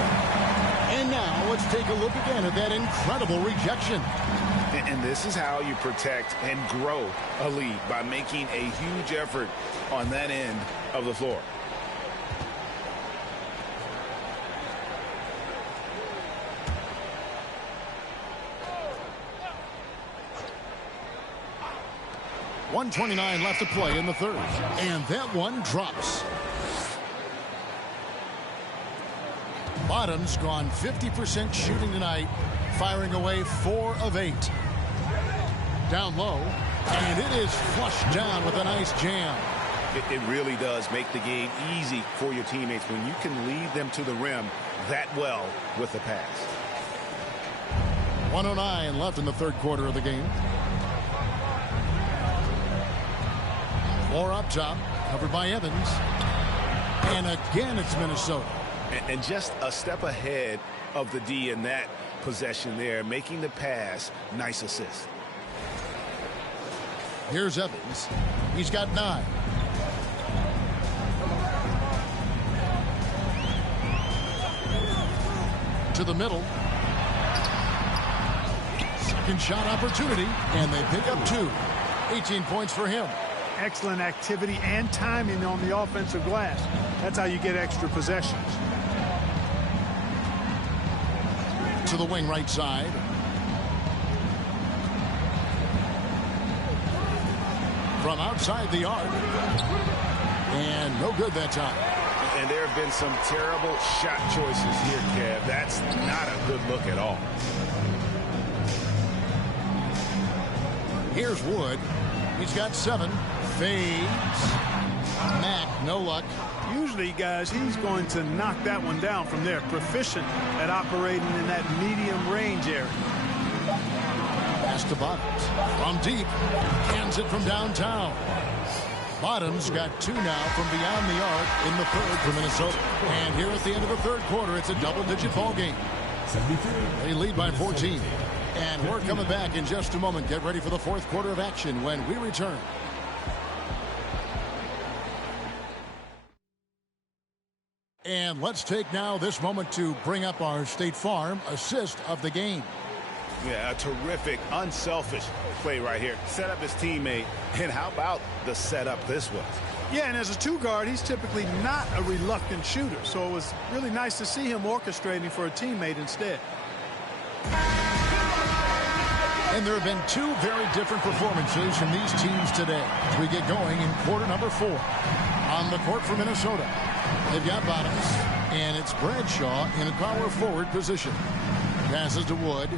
And now let's take a look again at that incredible rejection. And this is how you protect and grow a lead, by making a huge effort on that end of the floor. .129 left to play in the third. And that one drops. Bottoms gone 50% shooting tonight, firing away 4 of 8. Down low, and it is flushed down with a nice jam. It really does make the game easy for your teammates when you can lead them to the rim that well with the pass. 109 left in the third quarter of the game. Moore up top, covered by Evans. And again, it's Minnesota. And just a step ahead of the D in that possession there, making the pass. Nice assist. Here's Evans. He's got 9. To the middle. Second shot opportunity, and they pick up 2. 18 points for him. Excellent activity and timing on the offensive glass. That's how you get extra possessions. To the wing right side. From outside the arc. And no good that time. And there have been some terrible shot choices here, Kev. That's not a good look at all. Here's Wood. He's got 7. Fades. Mack, no luck. Usually, guys, he's going to knock that one down from there. Proficient at operating in that medium range area. Pass to Bottoms. From deep. Cans it from downtown. Bottoms got 2 now from beyond the arc in the third for Minnesota. And here at the end of the third quarter, it's a double-digit ball game. They lead by 14. And we're coming back in just a moment. Get ready for the fourth quarter of action when we return. And let's take now this moment to bring up our State Farm assist of the game. Yeah, a terrific, unselfish play right here. Set up his teammate, and how about the setup this was? Yeah, and as a two-guard, he's typically not a reluctant shooter, so it was really nice to see him orchestrating for a teammate instead. And there have been two very different performances from these teams today as we get going in quarter number 4. On the court for Minnesota, they've got Bottoms, and it's Bradshaw in a power forward position. Passes to Wood.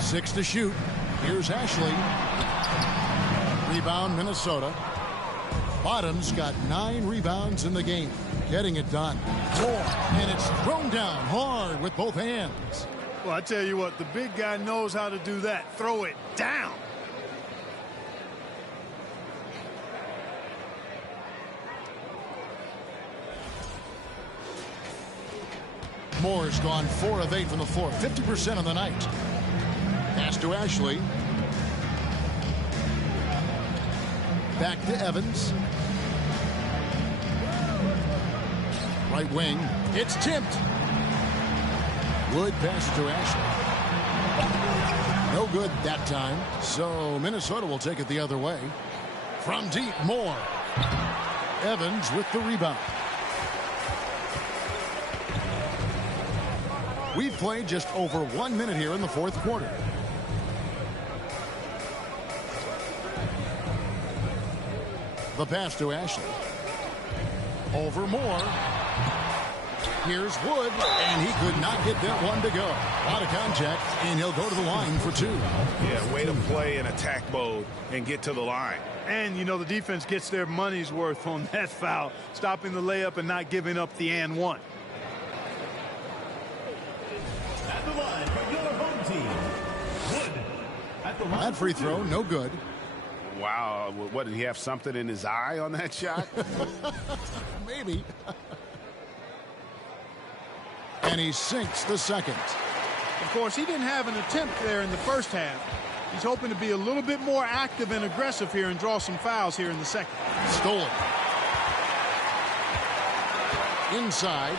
6 to shoot. Here's Ashley. Rebound Minnesota. Bottoms got 9 rebounds in the game. Getting it done. And it's thrown down hard with both hands. Well, I tell you what, the big guy knows how to do that. Throw it down. Moore's gone 4 of 8 from the floor, 50% on the night. Pass to Ashley. Back to Evans. Right wing. It's tipped. Wood passes to Ashley. No good that time. So Minnesota will take it the other way. From deep, Moore. Evans with the rebound. We've played just over 1 minute here in the fourth quarter. The pass to Ashley. Over Moore. Here's Wood, and he could not get that one to go. Out of contact, and he'll go to the line for 2. Yeah, way to play in attack mode and get to the line. And, you know, the defense gets their money's worth on that foul, stopping the layup and not giving up the and one. At the line for your home team, Wood. At the line. That free throw, no good. Wow, what, did he have something in his eye on that shot? Maybe. And he sinks the second. Of course, he didn't have an attempt there in the first half. He's hoping to be a little bit more active and aggressive here and draw some fouls here in the second. Stolen. Inside.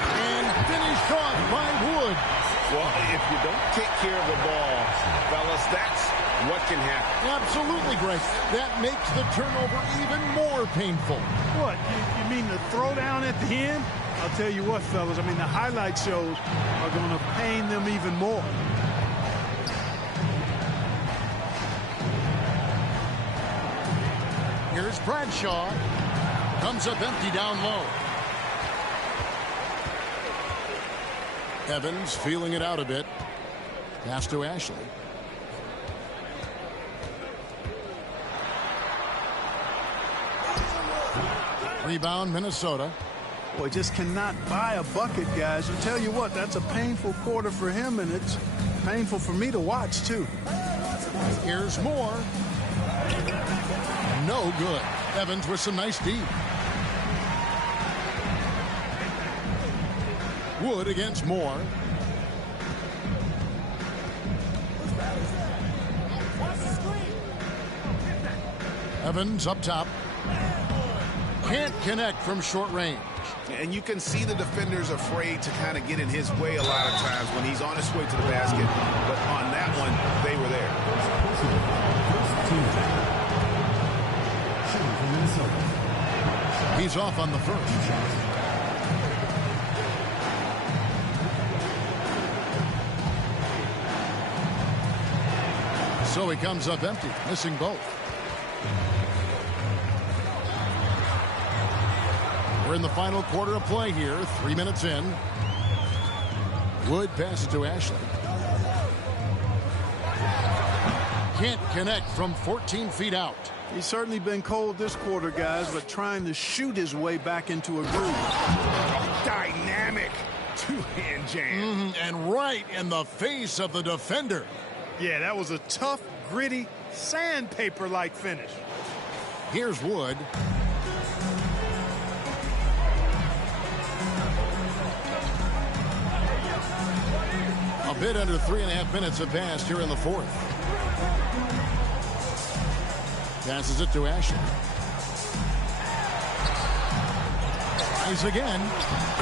And finished off by Wood. Well, if you don't take care of the ball, fellas, that's what can happen. Absolutely, Greg. That makes the turnover even more painful. What? You mean the throwdown at the end? I'll tell you what, fellas. I mean, the highlight shows are going to pain them even more. Here's Bradshaw. Comes up empty down low. Evans feeling it out a bit. Pass to Ashley. Rebound, Minnesota. Boy, just cannot buy a bucket, guys. I'll tell you what, that's a painful quarter for him, and it's painful for me to watch, too. Here's Moore. No good. Evans with some nice D. Wood against Moore. Evans up top. Can't connect from short range. And you can see the defenders afraid to kind of get in his way a lot of times when he's on his way to the basket. But on that one, they were there. He's off on the first. So he comes up empty, missing both. We're in the final quarter of play here, 3 minutes in. Wood passes to Ashley. Can't connect from 14 feet out. He's certainly been cold this quarter, guys, but trying to shoot his way back into a groove. Dynamic two-hand jam. And right in the face of the defender. Yeah, that was a tough, gritty, sandpaper-like finish. Here's Wood. A bit under 3.5 minutes have passed here in the fourth. Passes it to Ashley. Tries again.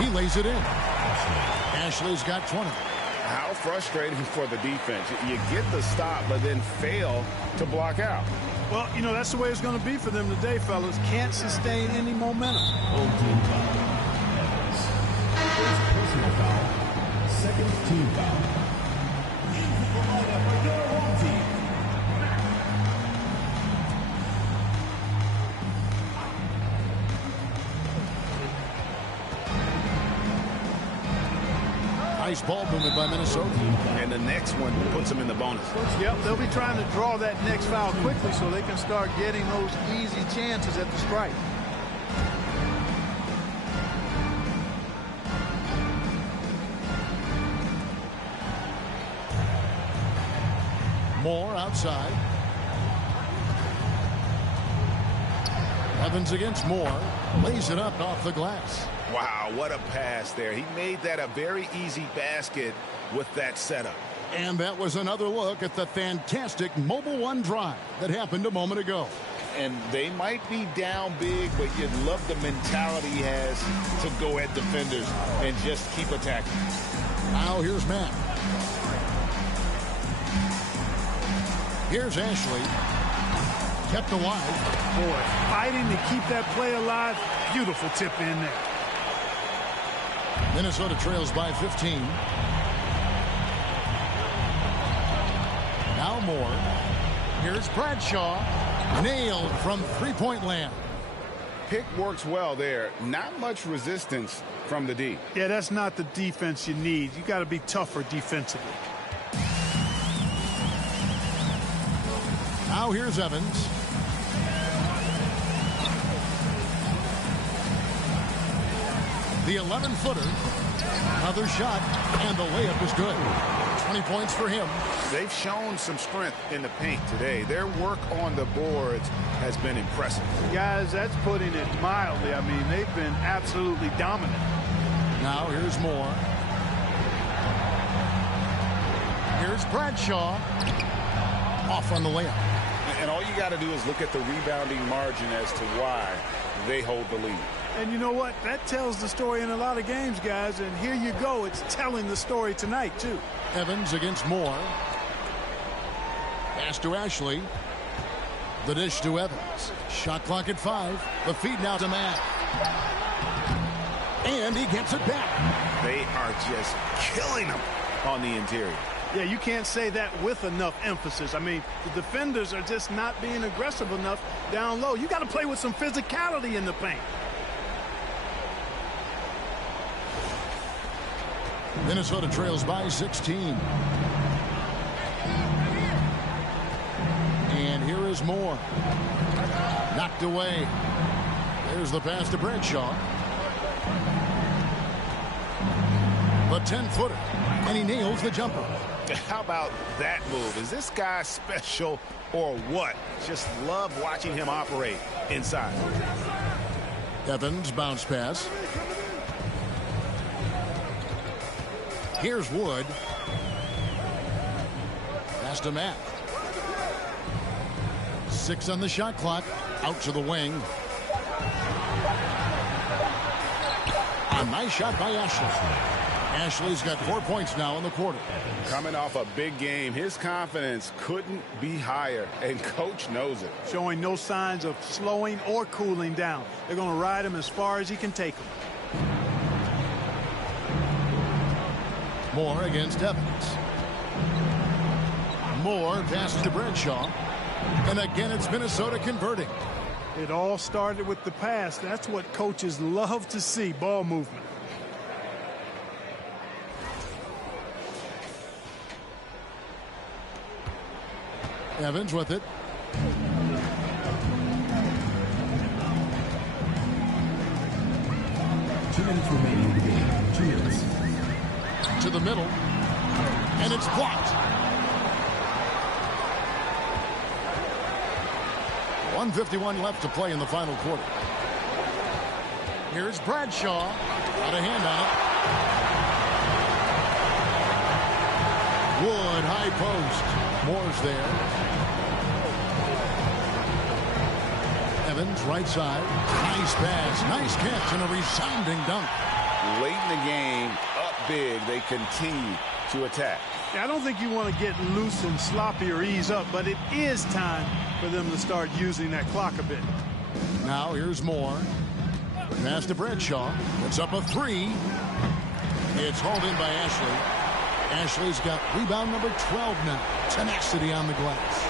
He lays it in. Ashley's got 20. How frustrating for the defense. You get the stop, but then fail to block out. Well, you know, that's the way it's going to be for them today, fellas. Can't sustain any momentum. Home team foul. First personal foul. Second team foul. Into the lineup for your home team. Nice ball movement by Minnesota. And the next one puts them in the bonus. Yep, they'll be trying to draw that next foul quickly so they can start getting those easy chances at the strike. Moore outside. Evans against Moore. Lays it up off the glass. Wow, what a pass there. He made that a very easy basket with that setup. And that was another look at the fantastic Mobile One drive that happened a moment ago. And they might be down big, but you'd love the mentality he has to go at defenders and just keep attacking. Now here's Matt. Here's Ashley. Kept alive. Boy, fighting to keep that play alive. Beautiful tip in there. Minnesota trails by 15. Now Moore. Here's Bradshaw. Nailed from three-point land. Pick works well there. Not much resistance from the D. Yeah, that's not the defense you need. You got to be tougher defensively. Now here's Evans. The 11-footer. Another shot, and the layup is good. 20 points for him. They've shown some strength in the paint today. Their work on the boards has been impressive. Guys, that's putting it mildly. I mean, they've been absolutely dominant. Now here's Moore. Here's Bradshaw. Off on the layup. And all you got to do is look at the rebounding margin as to why they hold the lead. And you know what? That tells the story in a lot of games, guys. And here you go. It's telling the story tonight, too. Evans against Moore. Pass to Ashley. The dish to Evans. Shot clock at 5. The feed now to Matt. And he gets it back. They are just killing them on the interior. Yeah, you can't say that with enough emphasis. I mean, the defenders are just not being aggressive enough down low. You got to play with some physicality in the paint. Minnesota trails by 16. And here is Moore. Knocked away. There's the pass to Bradshaw. The 10-footer. And he nails the jumper. How about that move? Is this guy special or what? Just love watching him operate inside. Evans bounce pass. Here's Wood. Pass to Matt. 6 on the shot clock. Out to the wing. A nice shot by Ashley. Ashley's got 4 points now in the quarter. Coming off a big game, his confidence couldn't be higher, and coach knows it. Showing no signs of slowing or cooling down. They're going to ride him as far as he can take him. Moore against Evans. Moore passes to Bradshaw. And again, it's Minnesota converting. It all started with the pass. That's what coaches love to see, ball movement. Evans with it. 2 minutes remaining in the game. 2 minutes. To the middle. And it's blocked. 1:51 left to play in the final quarter. Here's Bradshaw. Got a hand on it. Wood, high post. Moore's there. Evans, right side. Nice pass, nice catch, and a resounding dunk. Late in the game, up big, they continue to attack. Yeah, I don't think you want to get loose and sloppy or ease up, but it is time for them to start using that clock a bit. Now here's Moore. Pass to Bradshaw. Puts up a three. It's hauled in by Ashley. Ashley's got rebound number 12 now. Tenacity on the glass.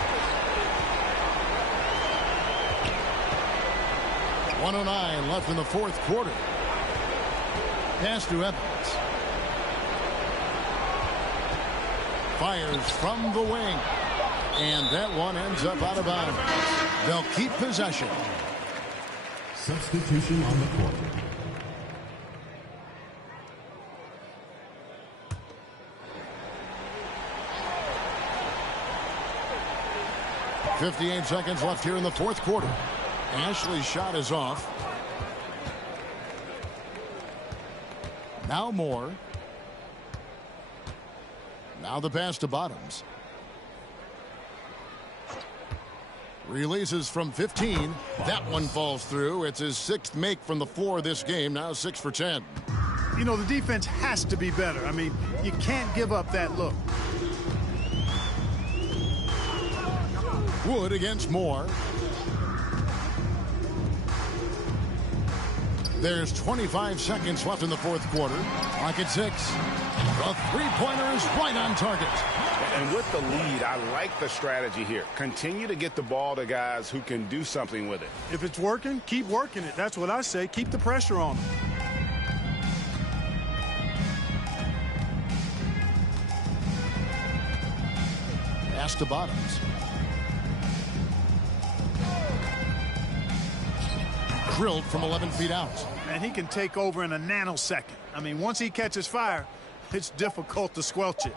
1:09 left in the fourth quarter. Pass to Evans. Fires from the wing. And that one ends up out of bounds. They'll keep possession. Substitution on the court. .58 seconds left here in the fourth quarter. Ashley's shot is off. Now Moore. Now the pass to Bottoms. Releases from 15. That one falls through. It's his 6th make from the floor this game. Now 6 for 10. You know, the defense has to be better. I mean, you can't give up that look. Wood against Moore. There's 25 seconds left in the fourth quarter. Clock at 6. The three-pointer is right on target. And with the lead, I like the strategy here. Continue to get the ball to guys who can do something with it. If it's working, keep working it. That's what I say. Keep the pressure on them. Pass to Bottoms. Drilled from 11 feet out. And he can take over in a nanosecond. I mean, once he catches fire, it's difficult to squelch it.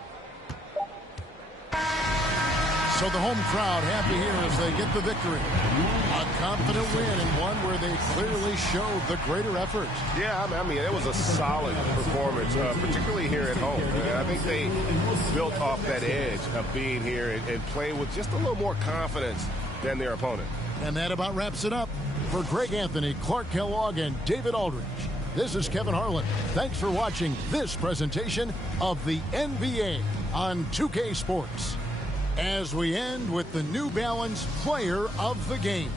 So the home crowd happy here as they get the victory. A confident win and one where they clearly showed the greater effort. Yeah, I mean, it was a solid performance, particularly here at home. I think they built off that edge of being here and played with just a little more confidence than their opponent. And that about wraps it up. For Greg Anthony, Clark Kellogg, and David Aldridge, this is Kevin Harlan. Thanks for watching this presentation of the NBA on 2K Sports. As we end with the New Balance Player of the Game.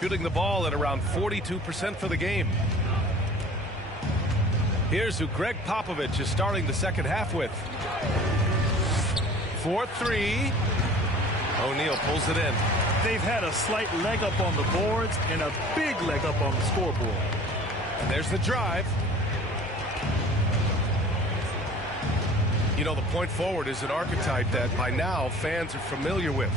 Shooting the ball at around 42% for the game. Here's who Greg Popovich is starting the second half with. 4-3. O'Neal pulls it in. They've had a slight leg up on the boards and a big leg up on the scoreboard. And there's the drive. You know, the point forward is an archetype that by now fans are familiar with.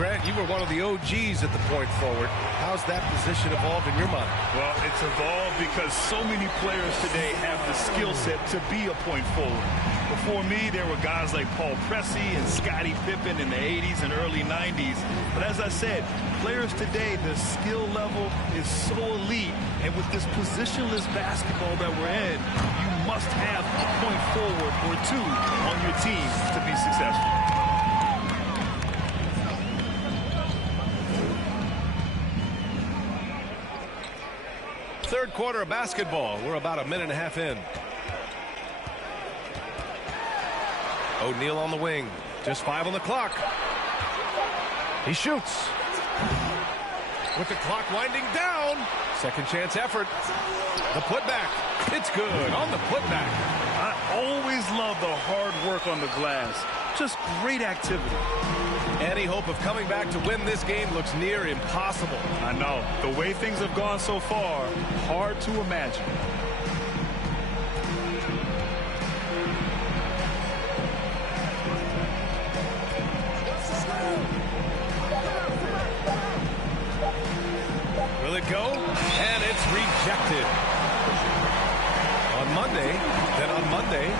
Grant, you were one of the OGs at the point forward. How's that position evolved in your mind? Well, it's evolved because so many players today have the skill set to be a point forward. Before me, there were guys like Paul Pressey and Scottie Pippen in the 80s and early 90s. But as I said, players today, the skill level is so elite. And with this positionless basketball that we're in, you must have a point forward or two on your team to be successful. Third quarter of basketball. We're about a minute and a half in. O'Neal on the wing. Just 5 on the clock. He shoots. With the clock winding down. Second chance effort. The putback. It's good on the putback. I always love the hard work on the glass. Just great activity. Any hope of coming back to win this game looks near impossible. I know. The way things have gone so far, hard to imagine. Will it go? And it's rejected. On Monday, then on Monday.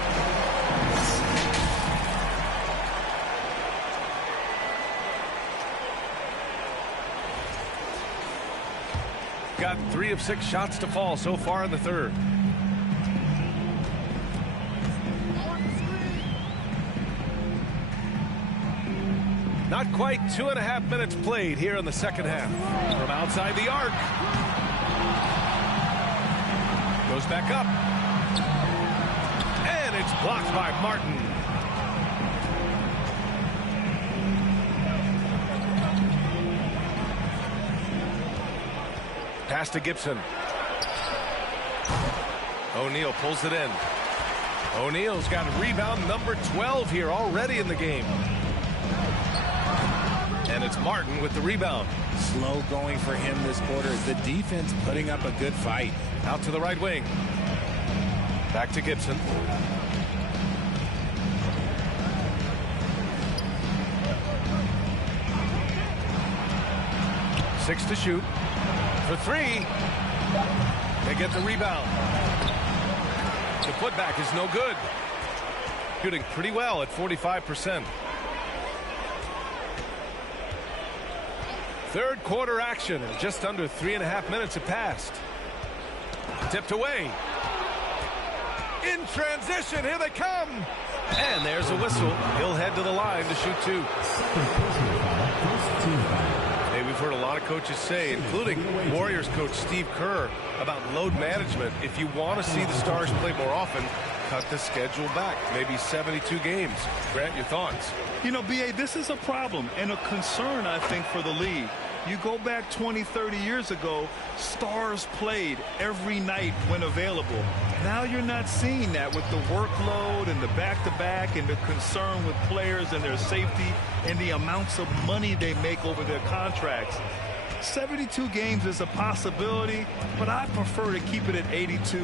Got 3 of 6 shots to fall so far in the third. Not quite 2.5 minutes played here in the second half. From outside the arc. Goes back up. And it's blocked by Martin. Pass to Gibson. O'Neal pulls it in. O'Neal's got rebound number 12 here already in the game. And it's Martin with the rebound. Slow going for him this quarter. The defense putting up a good fight. Out to the right wing. Back to Gibson. Six to shoot. For 3. They get the rebound. The putback is no good. Shooting pretty well at 45%. Third quarter action. Just under 3.5 minutes have passed. Tipped away. In transition. Here they come. And there's a whistle. He'll head to the line to shoot 2. Hey, we've heard a lot of coaches say, including Warriors coach Steve Kerr, about load management. If you want to see the Stars play more often, cut the schedule back. Maybe 72 games. Grant, your thoughts? You know, B.A., this is a problem and a concern, I think, for the league. You go back 20, 30 years ago, Stars played every night when available. Now you're not seeing that with the workload and the back-to-back and the concern with players and their safety and the amounts of money they make over their contracts. 72 games is a possibility, but I prefer to keep it at 82.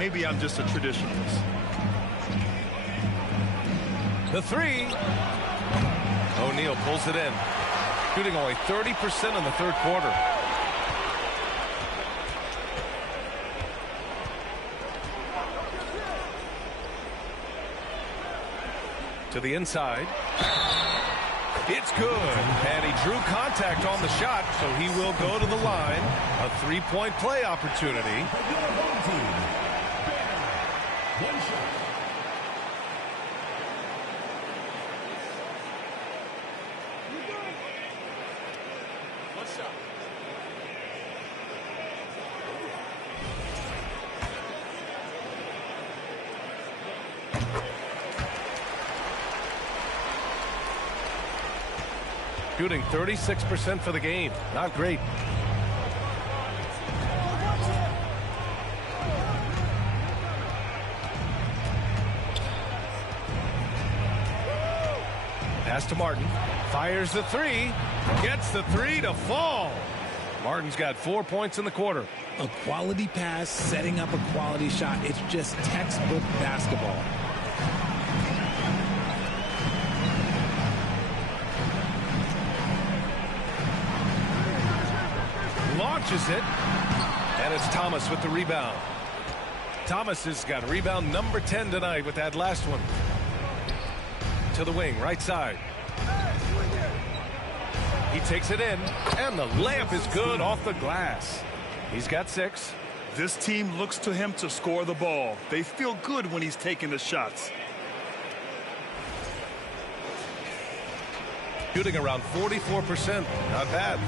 Maybe I'm just a traditionalist. The 3. O'Neal pulls it in. Shooting only 30% in the third quarter. To the inside. It's good. And he drew contact on the shot, so he will go to the line. A 3-point play opportunity. Shooting 36% for the game. Not great. Pass to Martin. Fires the 3. Gets the 3 to fall. Martin's got 4 points in the quarter. A quality pass, setting up a quality shot. It's just textbook basketball. launches it. And it's Thomas with the rebound. Thomas has got rebound number 10 tonight with that last one. To the wing, right side. He takes it in, and the layup is good off the glass. He's got 6. This team looks to him to score the ball. They feel good when he's taking the shots. Shooting around 44%. Not bad.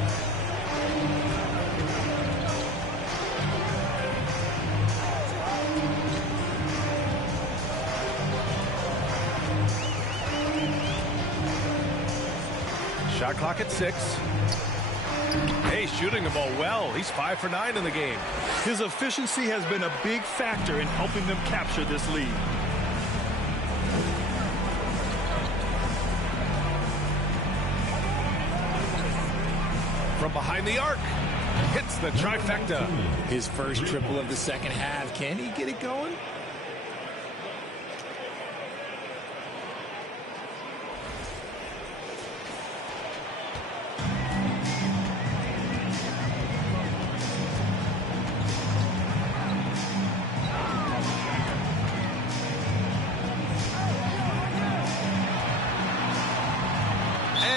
Shot clock at 6. Hey, shooting the ball well. He's 5 for 9 in the game. His efficiency has been a big factor in helping them capture this lead. From behind the arc, hits the trifecta. His first triple of the second half. Can he get it going?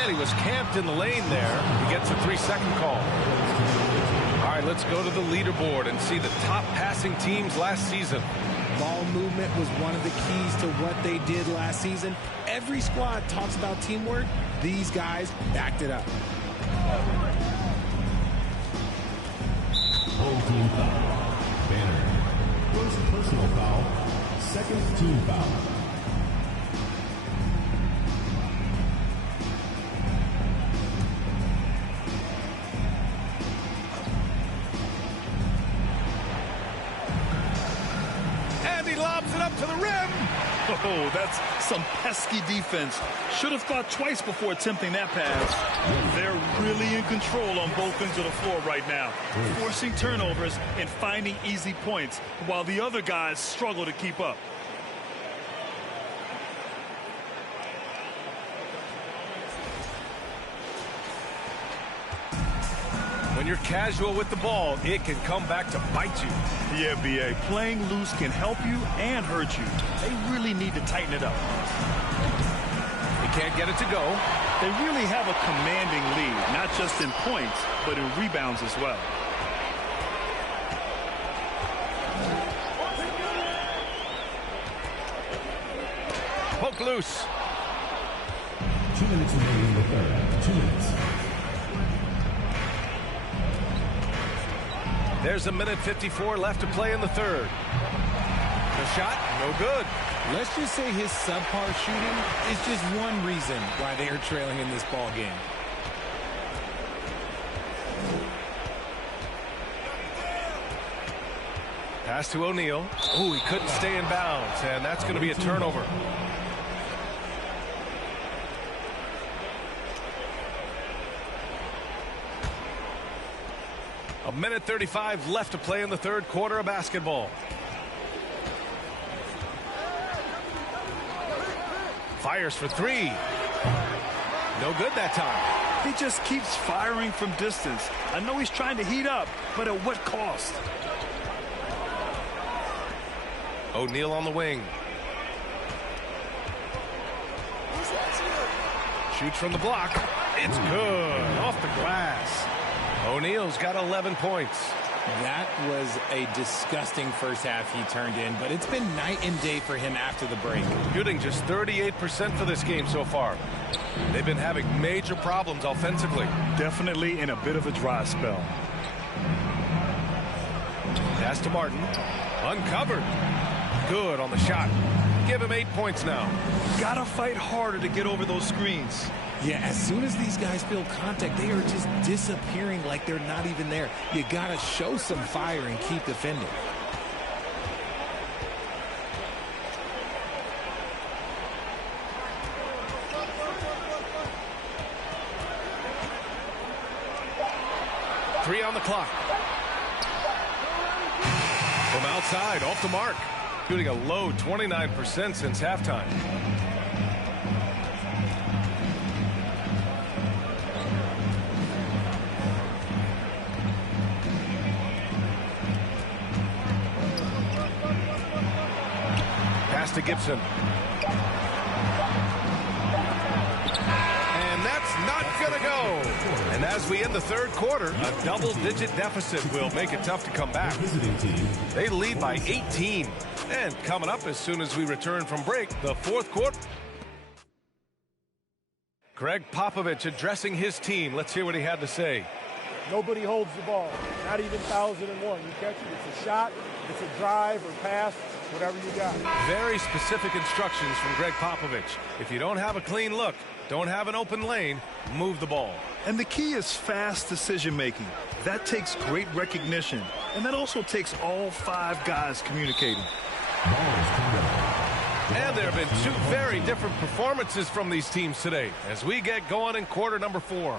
He was camped in the lane there. He gets a 3-second call. All right, let's go to the leaderboard and see the top passing teams last season. Ball movement was one of the keys to what they did last season. Every squad talks about teamwork. These guys backed it up. Whole team foul. Banner. First personal foul. Second team foul. To the rim. Oh, that's some pesky defense. Should have thought twice before attempting that pass. They're really in control on both ends of the floor right now, forcing turnovers and finding easy points while the other guys struggle to keep up. When you're casual with the ball, it can come back to bite you. Yeah, B.A. Playing loose can help you and hurt you. They really need to tighten it up. They can't get it to go. They really have a commanding lead, not just in points, but in rebounds as well. Poke loose. 2 minutes remaining in the third. 2 minutes. There's 1:54 left to play in the third. The shot, no good. Let's just say his subpar shooting is just one reason why they are trailing in this ball game. Pass to O'Neal. Oh, he couldn't stay in bounds, and that's going to be a turnover. A 1:35 left to play in the third quarter of basketball. Fires for 3. No good that time. He just keeps firing from distance. I know he's trying to heat up, but at what cost? O'Neal on the wing. Shoots from the block. It's good. Off the glass. O'Neal's got 11 points. That was a disgusting first half he turned in, but it's been night and day for him after the break. Shooting just 38% for this game so far. They've been having major problems offensively. Definitely in a bit of a dry spell. Pass to Martin. Uncovered. Good on the shot. Give him 8 points now. Gotta fight harder to get over those screens. Yeah, as soon as these guys feel contact, they are just disappearing like they're not even there. You gotta show some fire and keep defending. Three on the clock. From outside, off the mark. Shooting a low 29% since halftime. to Gibson. And that's not going to go. And as we end the third quarter, a double-digit deficit will make it tough to come back. They lead by 18. And coming up as soon as we return from break, the fourth quarter. Greg Popovich addressing his team. Let's hear what he had to say. Nobody holds the ball, not even 1,001. You catch it, it's a shot, it's a drive or pass, whatever you got. Very specific instructions from Greg Popovich. If you don't have a clean look, don't have an open lane, move the ball. And the key is fast decision-making. That takes great recognition. And that also takes all 5 guys communicating. And there have been 2 very different performances from these teams today as we get going in quarter number 4.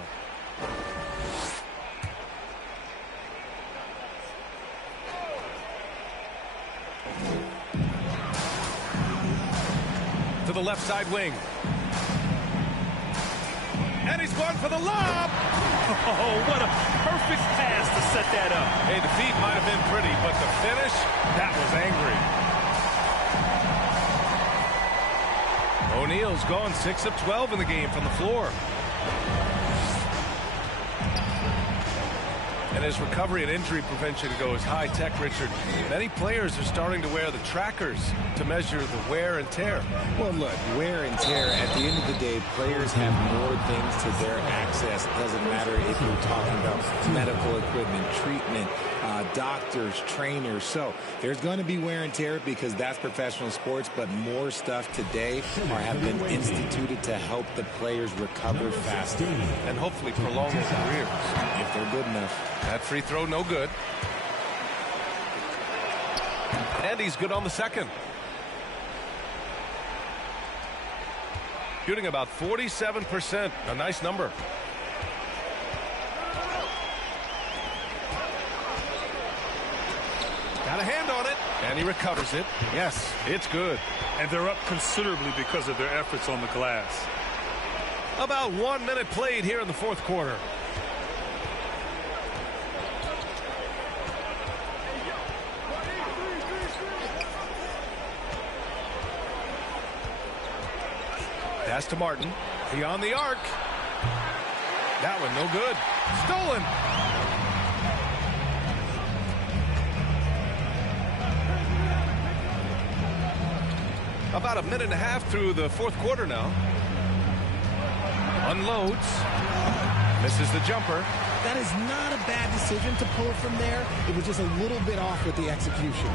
To the left side wing. And he's going for the lob. Oh, what a perfect pass to set that up. Hey, the feed might have been pretty, but the finish, that was angry. O'Neal's gone 6 of 12 in the game from the floor. And as recovery and injury prevention goes high tech, Richard, many players are starting to wear the trackers to measure the wear and tear. Well, look, wear and tear, at the end of the day, players have more things to their access. It doesn't matter if you're talking about medical equipment, treatment, doctors, trainers. So there's going to be wear and tear because that's professional sports, but more stuff today have been instituted to help the players recover faster. And hopefully prolong their careers. If they're good enough. That free throw, no good. And he's good on the second. Shooting about 47%. A nice number. Got a hand on it. And he recovers it. Yes, it's good. And they're up considerably because of their efforts on the glass. About 1 minute played here in the fourth quarter. Pass to Martin. Beyond the arc. That one no good. Stolen. About a minute and a half through the fourth quarter now. Unloads. Misses the jumper. That is not a bad decision to pull from there. It was just a little bit off with the execution.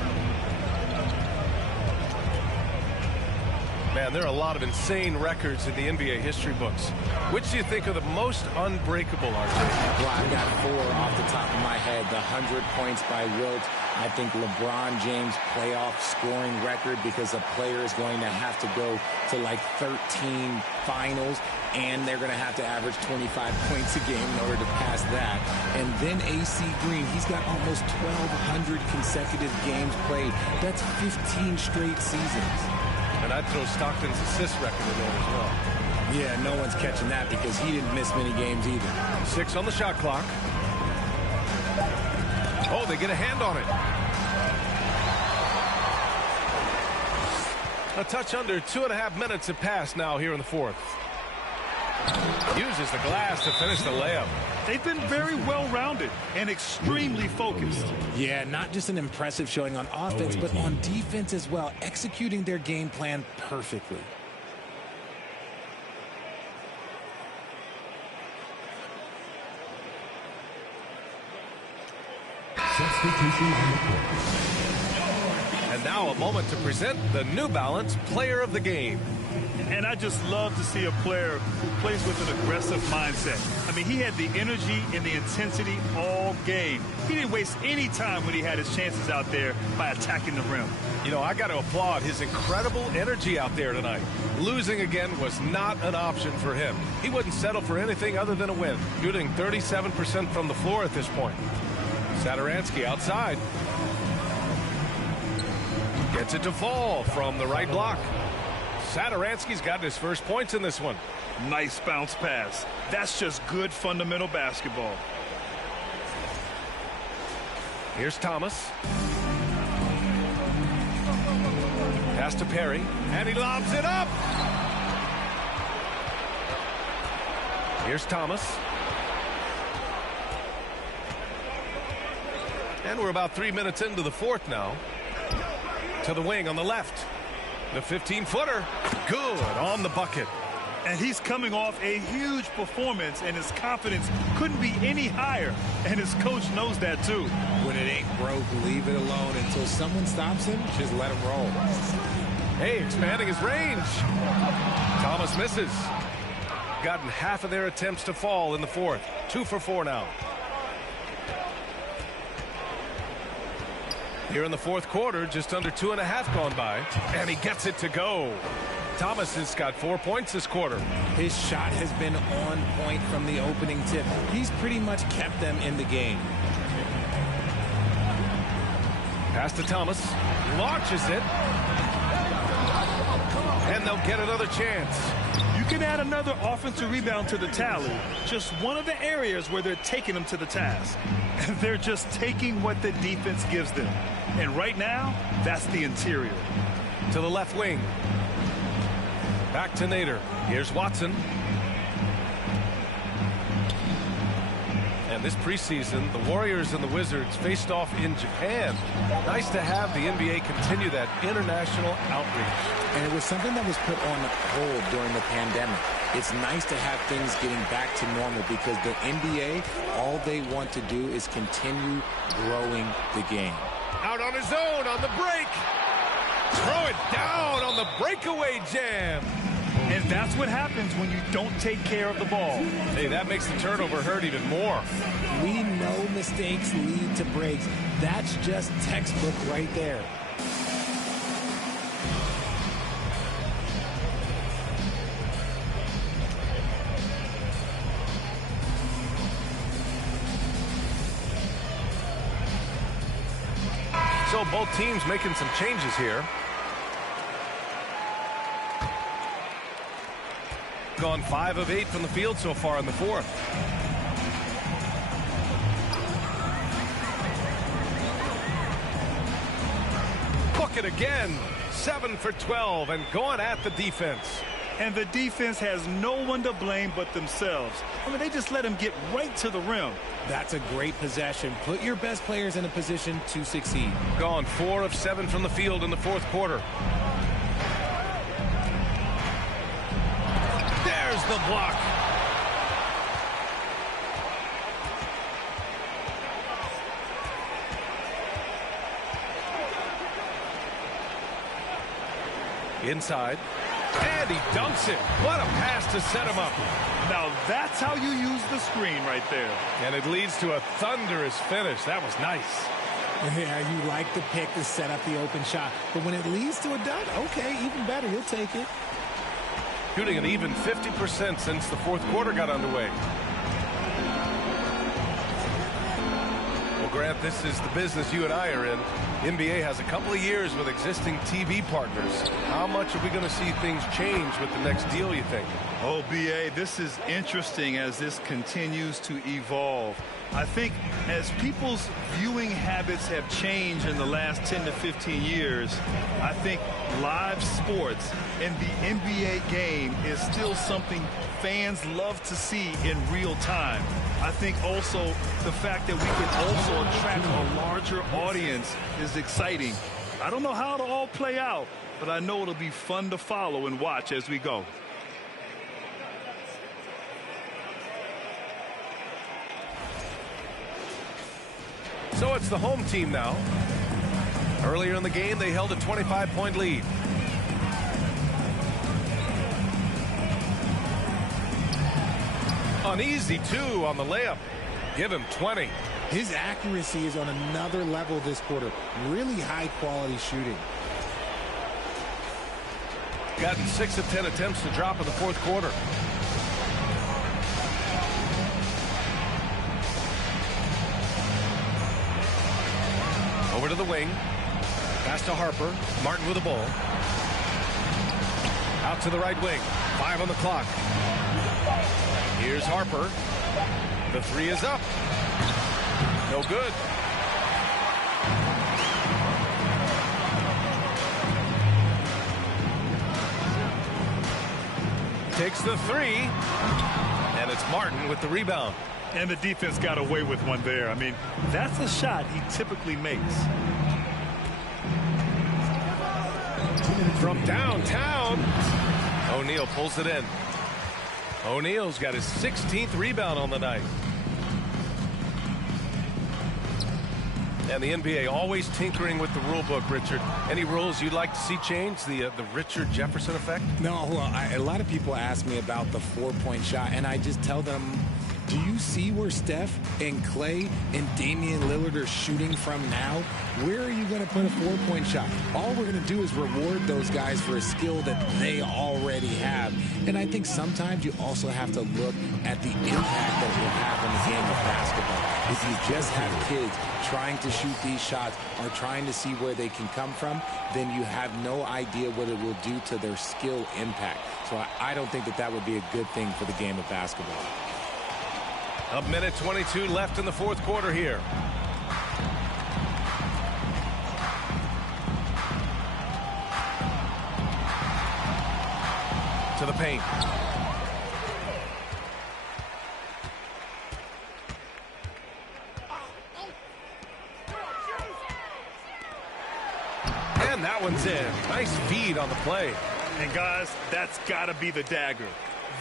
Man, there are a lot of insane records in the NBA history books. Which do you think are the most unbreakable, RJ? Well, I've got 4 off the top of my head. The 100 points by Wilt. I think LeBron James' playoff scoring record, because a player is going to have to go to like 13 finals, and they're going to have to average 25 points a game in order to pass that. And then AC Green, he's got almost 1,200 consecutive games played. That's 15 straight seasons. And I'd throw Stockton's assist record in there as well. Yeah, no one's catching that because he didn't miss many games either. 6 on the shot clock. Oh, they get a hand on it. A touch under 2.5 minutes have passed now here in the fourth. Uses the glass to finish the layup. They've been very well-rounded and extremely focused. Yeah, not just an impressive showing on offense, but on defense as well, executing their game plan perfectly. And now a moment to present the New Balance Player of the Game. And I just love to see a player who plays with an aggressive mindset. I mean, he had the energy and the intensity all game. He didn't waste any time when he had his chances out there by attacking the rim. You know, I got to applaud his incredible energy out there tonight. Losing again was not an option for him. He wouldn't settle for anything other than a win, shooting 37% from the floor at this point. Satoransky outside. Gets it to fall from the right block. Satoransky's got his first points in this one. Nice bounce pass. That's just good fundamental basketball. Here's Thomas. Pass to Perry, and he lobs it up. Here's Thomas. And we're about 3 minutes into the fourth now. To the wing on the left. The 15-footer. Good on the bucket. And he's coming off a huge performance, and his confidence couldn't be any higher. And his coach knows that, too. When it ain't broke, leave it alone until someone stops him. Just let him roll. Hey, expanding his range. Thomas misses. Gotten half of their attempts to fall in the fourth. 2 for 4 now. Here in the fourth quarter, just under 2.5 gone by, and he gets it to go. Thomas has got 4 points this quarter. His shot has been on point from the opening tip. He's pretty much kept them in the game. Pass to Thomas. Launches it. And they'll get another chance. You can add another offensive rebound to the tally. Just one of the areas where they're taking them to the task. And they're just taking what the defense gives them. And right now, that's the interior. To the left wing. Back to Nader. Here's Watson. And this preseason, the Warriors and the Wizards faced off in Japan. Nice to have the NBA continue that international outreach. And it was something that was put on hold during the pandemic. It's nice to have things getting back to normal because the NBA, all they want to do is continue growing the game. Out on his own on the break. Throw it down on the breakaway jam. And that's what happens when you don't take care of the ball. Hey, that makes the turnover hurt even more. We know mistakes lead to breaks. That's just textbook right there. So both teams making some changes here. Gone 5 of 8 from the field so far in the fourth. Book it again. 7 for 12 and going at the defense. And the defense has no one to blame but themselves. I mean, they just let him get right to the rim. That's a great possession. Put your best players in a position to succeed. Gone 4 of 7 from the field in the fourth quarter. There's the block. Inside. And he dunks it. What a pass to set him up. Now that's how you use the screen right there. And it leads to a thunderous finish. That was nice. Yeah, you like the pick to set up the open shot. But when it leads to a dunk, okay, even better. You'll take it. Shooting an even 50% since the fourth quarter got underway. Well, Grant, this is the business you and I are in. NBA has a couple of years with existing TV partners. How much are we going to see things change with the next deal, you think? Oh, B.A., this is interesting as this continues to evolve. I think as people's viewing habits have changed in the last 10 to 15 years, I think live sports and the NBA game is still something fans love to see in real time. I think also the fact that we can also attract a larger audience is exciting. I don't know how it'll all play out, but I know it'll be fun to follow and watch as we go. So it's the home team now. Earlier in the game, they held a 25-point lead. Uneasy, too, on the layup. Give him 20. His accuracy is on another level this quarter. Really high-quality shooting. Gotten 6 of 10 attempts to drop in the fourth quarter. Over to the wing. Pass to Harper. Martin with the ball. Out to the right wing. 5 on the clock. Here's Harper. The 3 is up. No good. takes the three, and it's Martin with the rebound. And the defense got away with one there. I mean, that's a shot he typically makes. From downtown, O'Neal pulls it in. O'Neal's got his 16th rebound on the night. And the NBA always tinkering with the rule book, Richard. Any rules you'd like to see changed? The Richard Jefferson effect? No, well, a lot of people ask me about the 4-point shot, and I just tell them, do you see where Steph and Clay and Damian Lillard are shooting from now? Where are you going to put a 4-point shot? All we're going to do is reward those guys for a skill that they already have. And I think sometimes you also have to look at the impact that it will have on the game of basketball. If you just have kids trying to shoot these shots or trying to see where they can come from, then you have no idea what it will do to their skill impact. So I don't think that that would be a good thing for the game of basketball. A minute 22 left in the fourth quarter here. To the paint. And that one's in. Nice feed on the play. And guys, that's got to be the dagger.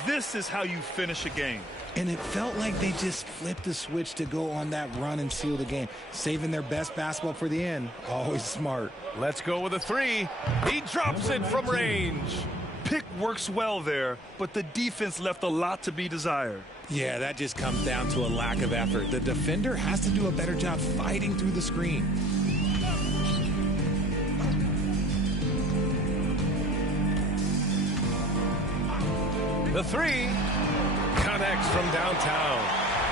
This is how you finish a game. And it felt like they just flipped the switch to go on that run and seal the game. Saving their best basketball for the end. Always smart. Let's go with a three. He drops it from range. Pick works well there, but the defense left a lot to be desired. Yeah, that just comes down to a lack of effort. The defender has to do a better job fighting through the screen. The three connects from downtown.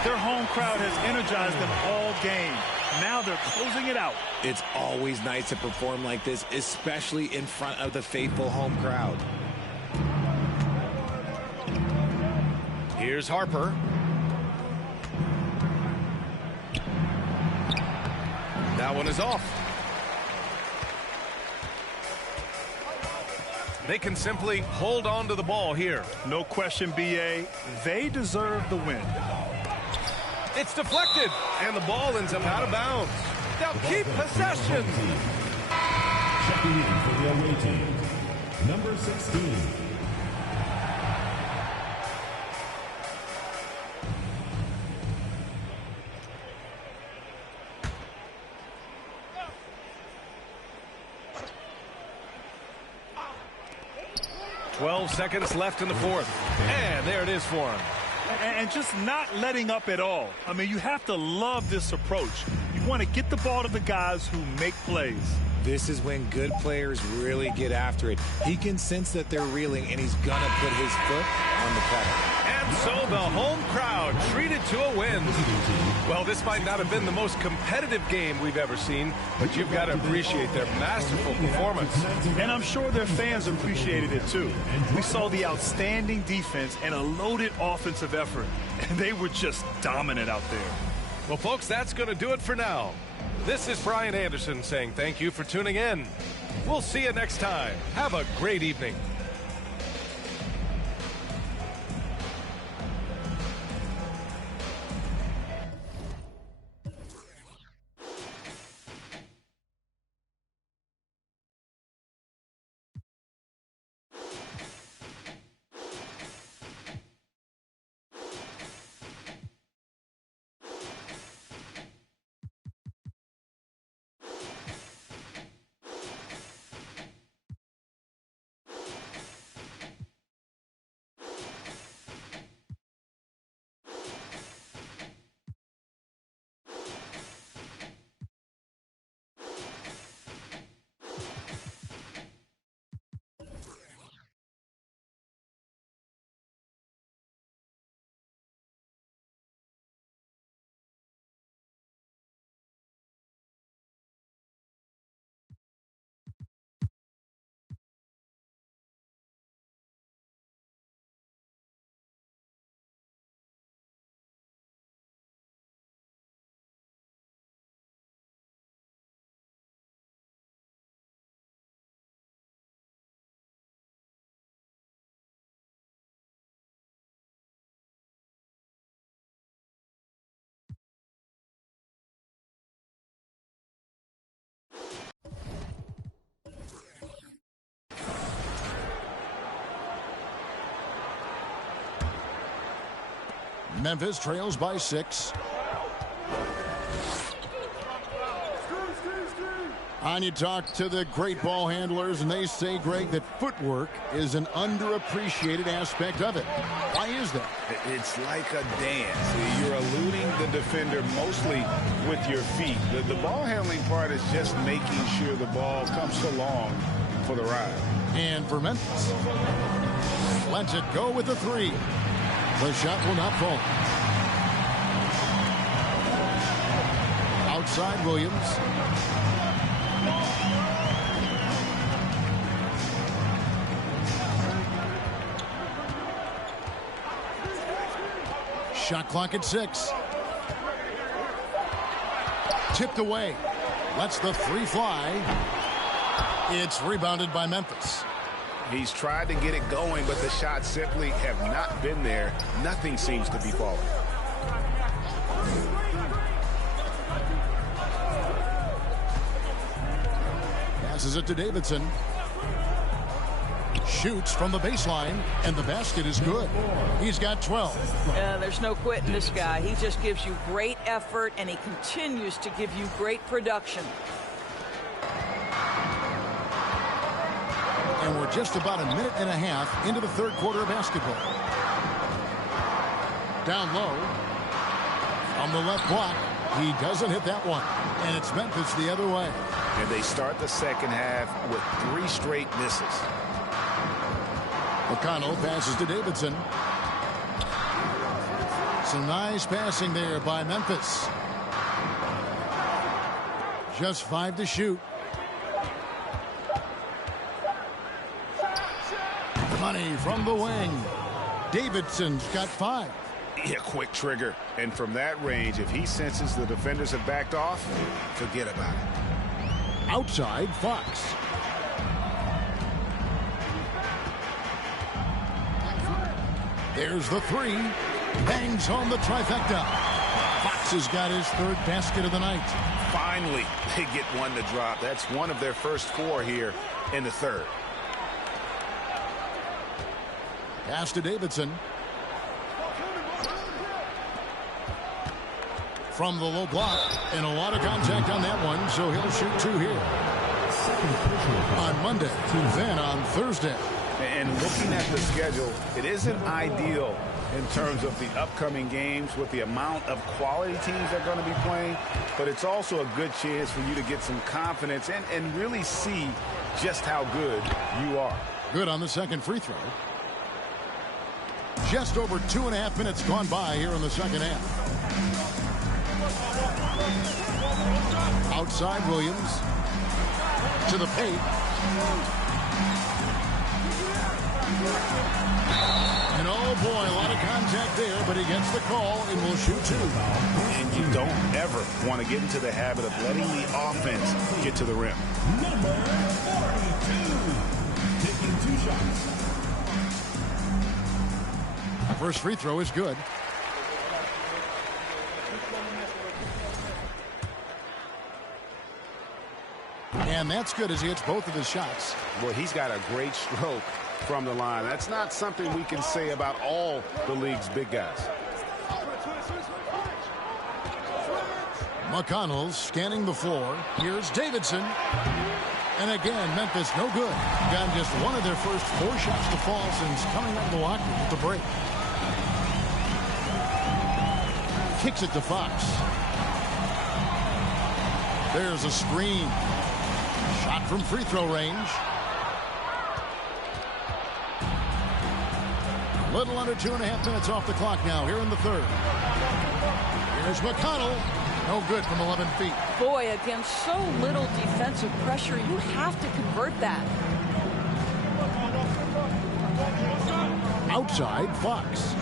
Their home crowd has energized them all game. Now they're closing it out. It's always nice to perform like this, especially in front of the faithful home crowd. Here's Harper. That one is off. They can simply hold on to the ball here. No question, B.A. They deserve the win. It's deflected, and the ball ends up out of bounds. They'll keep possession. Checking in for the away team, number 16. Twelve seconds left in the fourth. And there it is for him. And just not letting up at all. I mean, you have to love this approach. You want to get the ball to the guys who make plays. This is when good players really get after it. He can sense that they're reeling, and he's going to put his foot on the pedal. And so the home crowd treated to a win. Well, this might not have been the most competitive game we've ever seen, but you've got to appreciate their masterful performance. And I'm sure their fans appreciated it too. We saw the outstanding defense and a loaded offensive effort, and they were just dominant out there. Well, folks, that's going to do it for now. This is Brian Anderson saying thank you for tuning in. We'll see you next time. Have a great evening. Memphis trails by 6. And you talk to the great ball handlers, and they say, Greg, that footwork is an underappreciated aspect of it. Why is that? It's like a dance. You're eluding the defender mostly with your feet. The ball handling part is just making sure the ball comes along for the ride. And for Memphis, lets it go with the 3. The shot will not fall. Outside Williams. Shot clock at 6. Tipped away. Lets the 3 fly. It's rebounded by Memphis. He's tried to get it going, but the shots simply have not been there. Nothing seems to be falling. Passes it to Davidson. Shoots from the baseline, and the basket is good. He's got 12. There's no quitting this guy. He just gives you great effort, and he continues to give you great production. And we're just about a minute and a half into the third quarter of basketball. Down low. On the left block. He doesn't hit that one. And it's Memphis the other way. And they start the second half with 3 straight misses. McConnell passes to Davidson. Some nice passing there by Memphis. Just 5 to shoot. Money from the wing. Davidson's got 5. Yeah, quick trigger. And from that range, if he senses the defenders have backed off, forget about it. Outside Fox. There's the 3. Bangs home the trifecta. Fox has got his 3rd basket of the night. Finally, they get one to drop. That's one of their first 4 here in the third. Pass to Davidson. From the low block. And a lot of contact on that one, so he'll shoot 2 here. On Monday, then on Thursday. And looking at the schedule, it isn't ideal in terms of the upcoming games with the amount of quality teams that are going to be playing, but it's also a good chance for you to get some confidence and really see just how good you are. Good on the second free throw. Just over 2.5 minutes gone by here in the second half. Outside Williams. To the paint. And oh boy, a lot of contact there, but he gets the call and will shoot 2. And you don't ever want to get into the habit of letting the offense get to the rim. Number 42, taking 2 shots. First free throw is good. And that's good as he hits both of his shots. Well, he's got a great stroke from the line. That's not something we can say about all the league's big guys. McConnell scanning the floor. Here's Davidson. And again, Memphis no good. Got just one of their first 4 shots to fall since coming out of the locker room with the break. Kicks it to Fox. There's a screen. Shot from free throw range. A little under 2.5 minutes off the clock now here in the third. Here's McConnell. No good from 11 feet. Boy, against so little defensive pressure, you have to convert that. Outside Fox.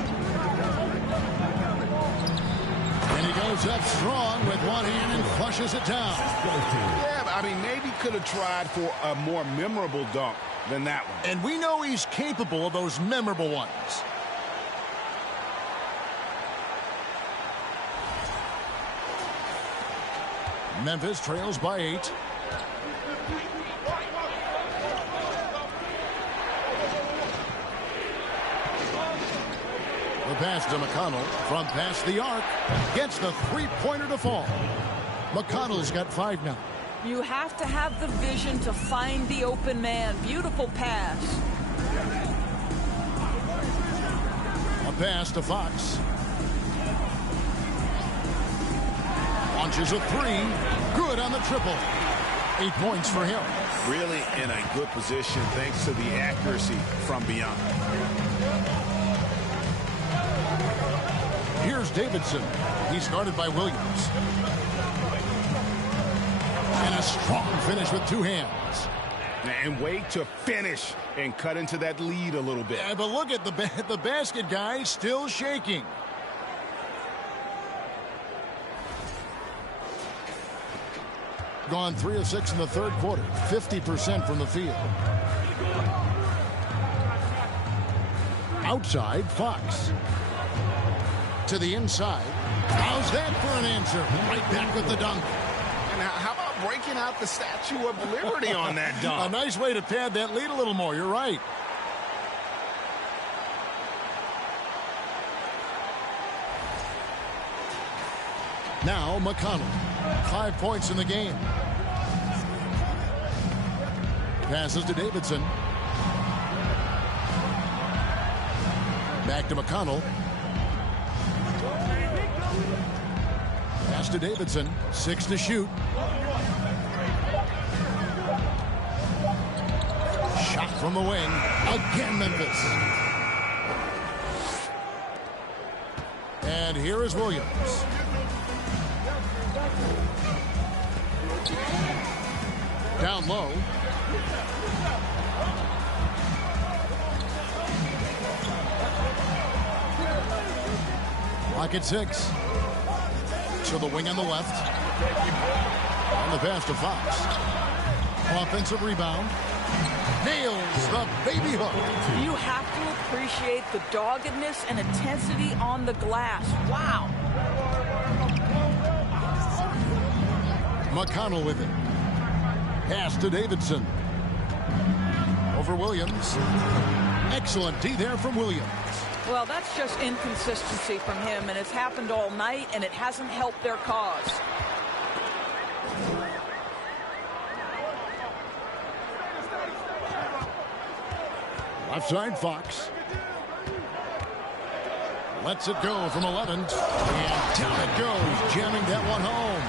And he goes up strong with one hand and flushes it down. Yeah, but I mean, maybe could have tried for a more memorable dunk than that one. And we know he's capable of those memorable ones. Memphis trails by 8. The The pass to McConnell from past the arc. Gets the three-pointer to fall. McConnell's got 5 now. You have to have the vision to find the open man. Beautiful pass. A pass to Fox. Launches a 3. Good on the triple. 8 points for him. Really in a good position thanks to the accuracy from beyond. Here's Davidson. He's guarded by Williams. And a strong finish with 2 hands. And wait to finish and cut into that lead a little bit. Yeah, but look at the basket guy still shaking. Gone 3 of 6 in the third quarter. 50% from the field. Outside, Fox. To the inside. How's that for an answer? Right back with the dunk. And how about breaking out the Statue of Liberty on that dunk? A nice way to pad that lead a little more. You're right. Now McConnell. 5 points in the game. Passes to Davidson. Back to McConnell. Pass to Davidson. 6 to shoot. Shot from the wing. Again, Memphis. And here is Williams. Down low. Lock at 6. To the wing on the left. And the pass to Fox. Offensive rebound. Nails the baby hook. You have to appreciate the doggedness and intensity on the glass. Wow. McConnell with it. Pass to Davidson. Over Williams. Excellent D there from Williams. Well, that's just inconsistency from him, and it's happened all night, and it hasn't helped their cause. Left side, Fox. Lets it go from 11. And down it goes, jamming that one home.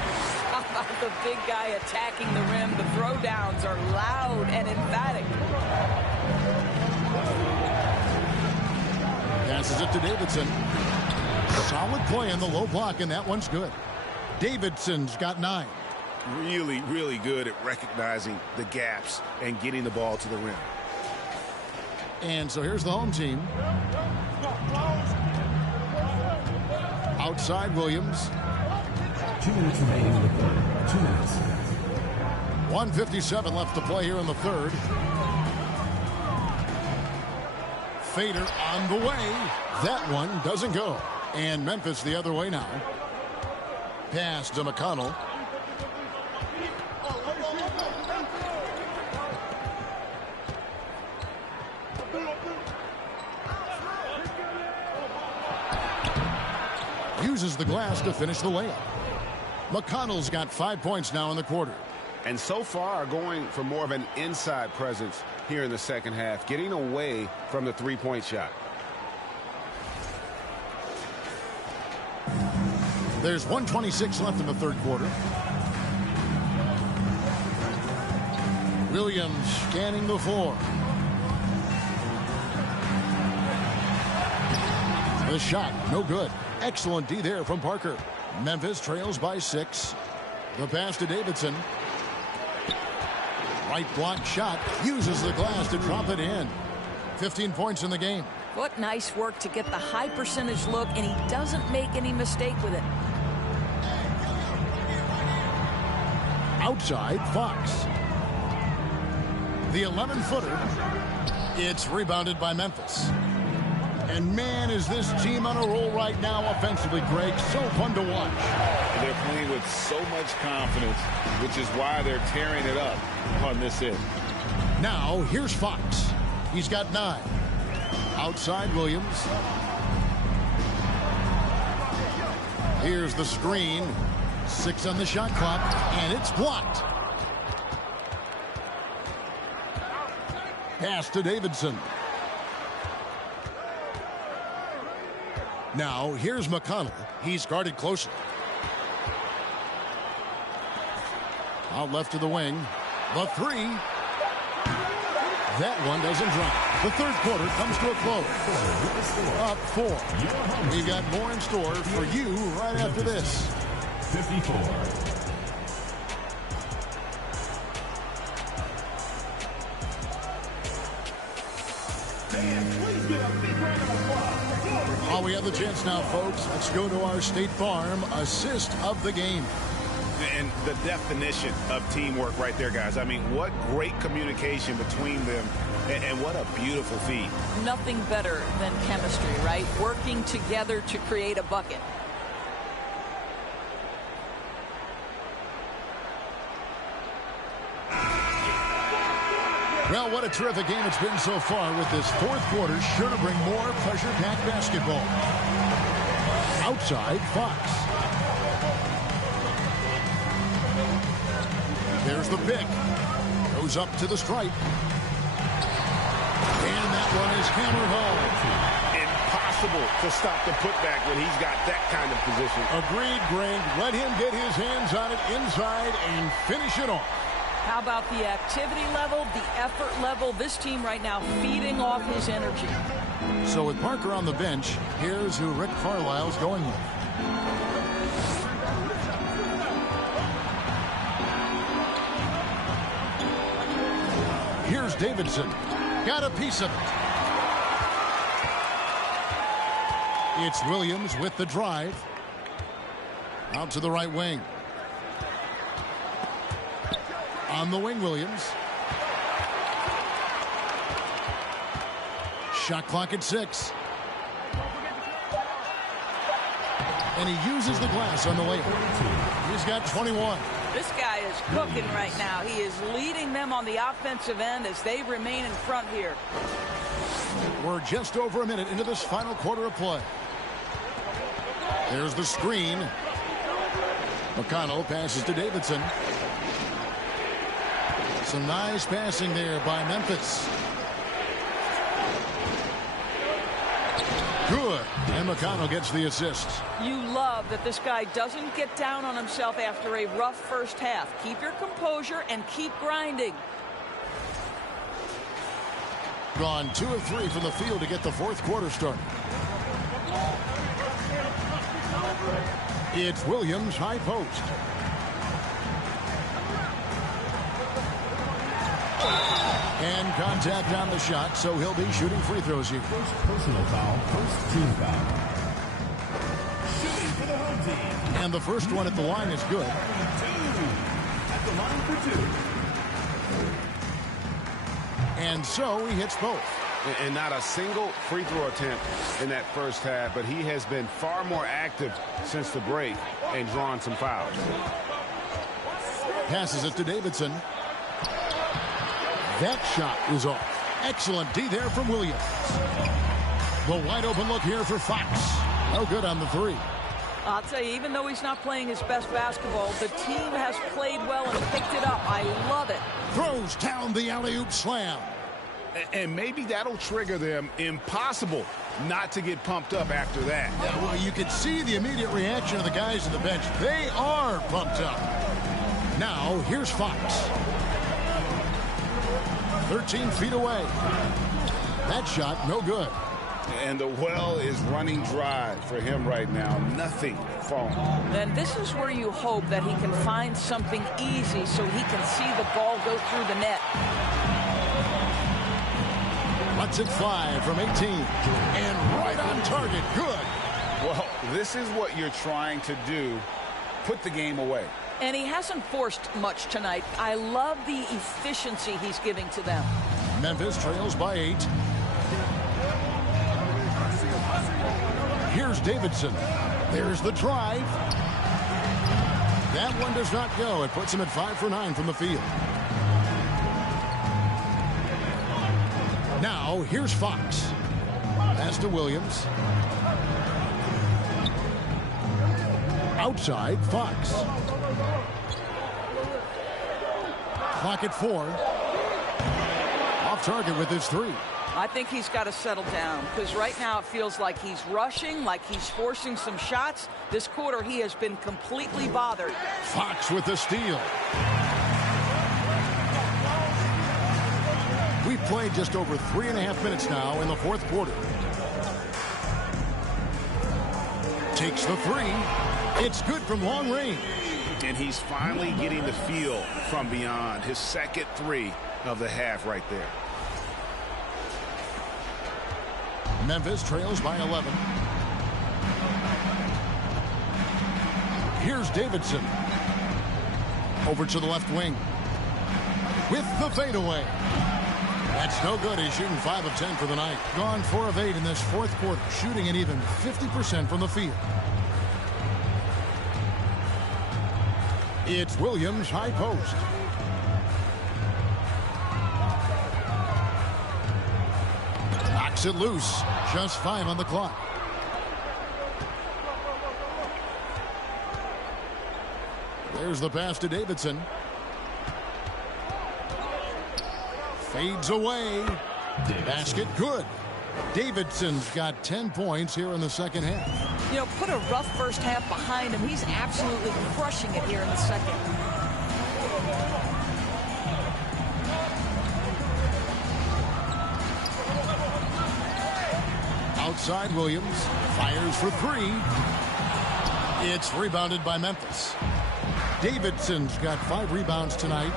How about the big guy attacking the rim? The throwdowns are loud and emphatic. Passes it to Davidson. Solid play in the low block, and that one's good. Davidson's got 9. Really, really good at recognizing the gaps and getting the ball to the rim. And so here's the home team. Outside, Williams. 2 minutes remaining in the third. 2 minutes. 1:57 left to play here in the third. Fader on the way. That one doesn't go. And Memphis the other way now. Pass to McConnell. Uses the glass to finish the layup. McConnell's got 5 points now in the quarter. And so far going for more of an inside presence here in the second half, getting away from the three-point shot. There's 1:26 left in the third quarter. Williams scanning the floor. The shot, no good. Excellent D there from Parker. Memphis trails by 6. The pass to Davidson. Right block shot. Uses the glass to drop it in. 15 points in the game. What nice work to get the high percentage look, and he doesn't make any mistake with it. Outside, Fox. The 11-footer. It's rebounded by Memphis. And man, is this team on a roll right now offensively, Greg. So fun to watch. They're playing with so much confidence, which is why they're tearing it up on this end. Now, here's Fox. He's got 9. Outside, Williams. Here's the screen. 6 on the shot clock, and it's blocked. Pass to Davidson. Now, here's McConnell. He's guarded closely. Out left to the wing. The 3. That one doesn't drop. The third quarter comes to a close. Up 4. We've got more in store for you right after this. 54. Oh, we have the chance now, folks. Let's go to our State Farm assist of the game. And the definition of teamwork right there, guys. I mean, what great communication between them, and what a beautiful feed. Nothing better than chemistry, right? Working together to create a bucket. Well, what a terrific game it's been so far, with this fourth quarter sure to bring more pressure-packed basketball. Outside, Fox. There's the pick. Goes up to the stripe. And that one is hammered home. Impossible to stop the putback when he's got that kind of position. Agreed, Greg. Let him get his hands on it inside and finish it off. How about the activity level, the effort level? This team right now feeding off his energy. So with Parker on the bench, here's who Rick Carlisle's going with. Here's Davidson. Got a piece of it. It's Williams with the drive. Out to the right wing. On the wing, Williams. Shot clock at 6. And he uses the glass on the layup. He's got 21. This guy is cooking right now. He is leading them on the offensive end as they remain in front here. We're just over a minute into this final quarter of play. There's the screen. McConnell passes to Davidson. Some nice passing there by Memphis. Good. And McConnell gets the assist. You love that this guy doesn't get down on himself after a rough first half. Keep your composure and keep grinding. Gone 2 of 3 from the field to get the fourth quarter started. It's Williams, high post. And contact on the shot, so he'll be shooting free throws here. First personal foul, first team foul. Shooting for the home team. And the first one at the line is good. 2 at the line for 2. And so he hits both. And not a single free throw attempt in that first half, but he has been far more active since the break and drawn some fouls. Passes it to Davidson. That shot is off. Excellent D there from Williams. The wide open look here for Fox. No good on the 3. I'll tell you, even though he's not playing his best basketball, the team has played well and picked it up. I love it. Throws down the alley-oop slam. And maybe that'll trigger them. Impossible not to get pumped up after that. Yeah, well, you can see the immediate reaction of the guys on the bench. They are pumped up. Now, here's Fox. 13 feet away. That shot, no good. And the well is running dry for him right now. Nothing falling. Then this is where you hope that he can find something easy so he can see the ball go through the net. Lets it fly from 18. And right on target. Good. Well, this is what you're trying to do. Put the game away. And he hasn't forced much tonight. I love the efficiency he's giving to them. Memphis trails by 8. Here's Davidson. There's the drive. That one does not go. It puts him at 5 for 9 from the field. Now, here's Fox. Pass to Williams. Outside, Fox. Clock at 4. Off target with his 3. I think he's got to settle down because right now it feels like he's rushing, like he's forcing some shots. This quarter he has been completely bothered. Fox with the steal. We've played just over 3.5 minutes now in the fourth quarter. Takes the 3. It's good from long range. And he's finally getting the feel from beyond. His second 3 of the half right there. Memphis trails by 11. Here's Davidson. Over to the left wing. With the fadeaway. That's no good. He's shooting 5 of 10 for the night. Gone 4 of 8 in this fourth quarter. Shooting an even 50% from the field. It's Williams, high post. Knocks it loose. Just 5 on the clock. There's the pass to Davidson. Fades away. Basket good. Davidson's got 10 points here in the second half. You know, put a rough first half behind him. He's absolutely crushing it here in the second. Outside Williams. Fires for 3. It's rebounded by Memphis. Davidson's got 5 rebounds tonight.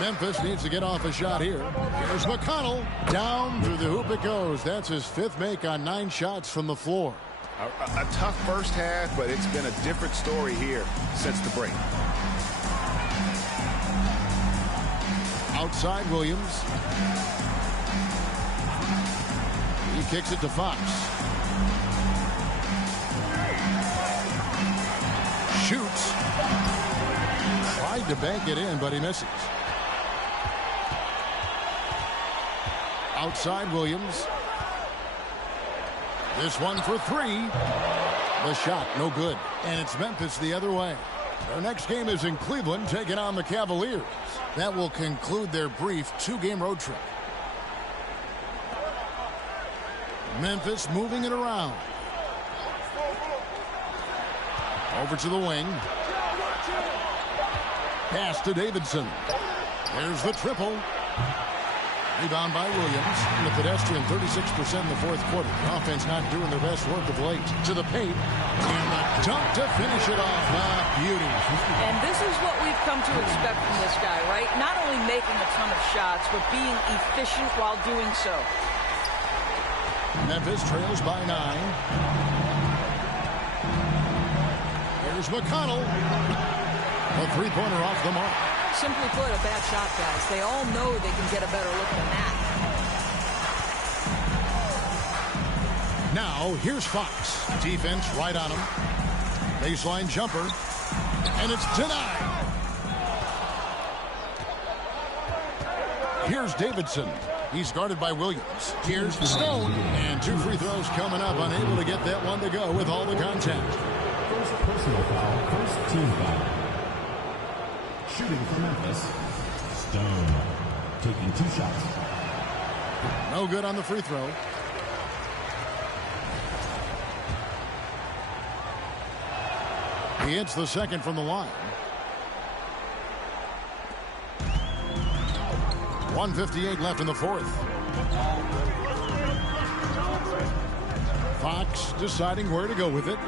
Memphis needs to get off a shot here. Here's McConnell. Down through the hoop it goes. That's his 5th make on 9 shots from the floor. A tough first half, but it's been a different story here since the break. Outside Williams. He kicks it to Fox. Shoots. Tried to bank it in, but he misses. Outside Williams. This one for 3. The shot no good. And it's Memphis the other way. Their next game is in Cleveland, taking on the Cavaliers. That will conclude their brief 2-game road trip. Memphis moving it around. Over to the wing. Pass to Davidson. There's the triple. Rebound by Williams. And the pedestrian 36% in the fourth quarter. The offense not doing their best work of late. To the paint. And the dunk to finish it off. Ah, beauty. And this is what we've come to expect from this guy, right? Not only making a ton of shots, but being efficient while doing so. Memphis trails by 9. Here's McConnell. A 3-pointer off the mark. Simply put, a bad shot, guys. They all know they can get a better look than that. Now, here's Fox. Defense right on him. Baseline jumper. And it's denied. Here's Davidson. He's guarded by Williams. Here's Stone. And 2 free throws coming up. Unable to get that one to go with all the contact. First personal foul, first team foul. Shooting for Memphis, Stone, taking 2 shots. No good on the free throw. He hits the second from the line. 1:58 left in the fourth. Fox deciding where to go with it.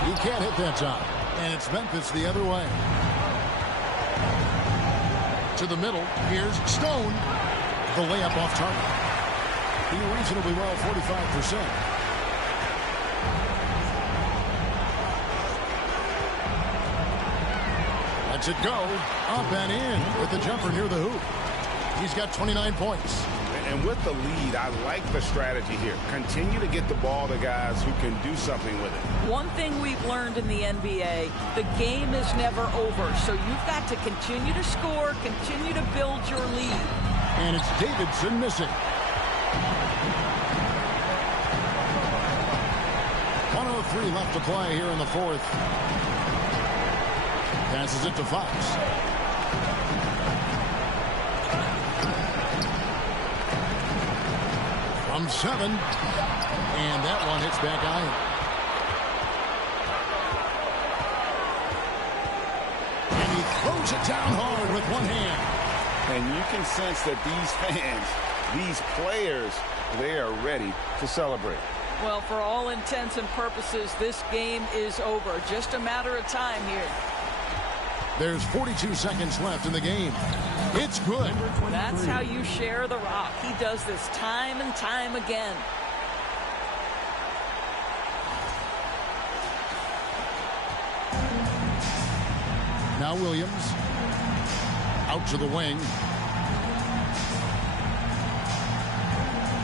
He can't hit that time. And it's Memphis the other way. To the middle. Here's Stone. The layup off target. Being reasonably well, 45%. Lets it go. Up and in with the jumper near the hoop. He's got 29 points. And with the lead, I like the strategy here. Continue to get the ball to guys who can do something with it. One thing we've learned in the NBA, the game is never over. So you've got to continue to score, continue to build your lead. And it's Davidson missing. 1:03 left to play here in the fourth. Passes it to Fox. From 7. And that one hits back iron. And he throws it down hard with one hand. And you can sense that these fans, these players, they are ready to celebrate. Well, for all intents and purposes, this game is over. Just a matter of time here. There's 42 seconds left in the game. It's good. That's how you share the rock. He does this time and time again. Now Williams. Out to the wing.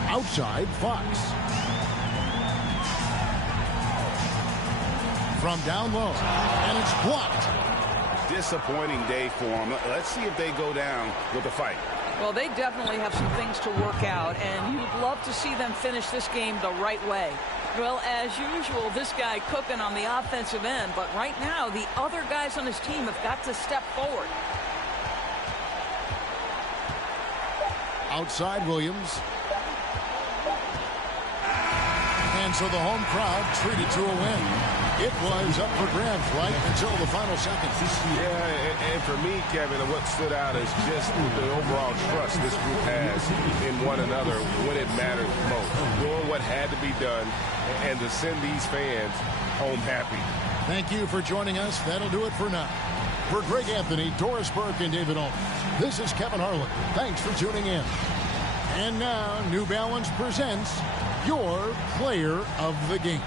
Outside, Fox. From down low. And it's blocked. Disappointing day for them. Let's see if they go down with the fight. Well, they definitely have some things to work out, and you'd love to see them finish this game the right way. Well, as usual, this guy cooking on the offensive end, but right now, the other guys on his team have got to step forward. Outside Williams. And so the home crowd treated to a win. It was up for grabs right until the final seconds. Yeah, and for me, Kevin, what stood out is just the overall trust this group has in one another when it matters most. Doing what had to be done and to send these fans home happy. Thank you for joining us. That'll do it for now. For Greg Anthony, Doris Burke, and David Owens, this is Kevin Harlan. Thanks for tuning in. And now, New Balance presents your Player of the Game.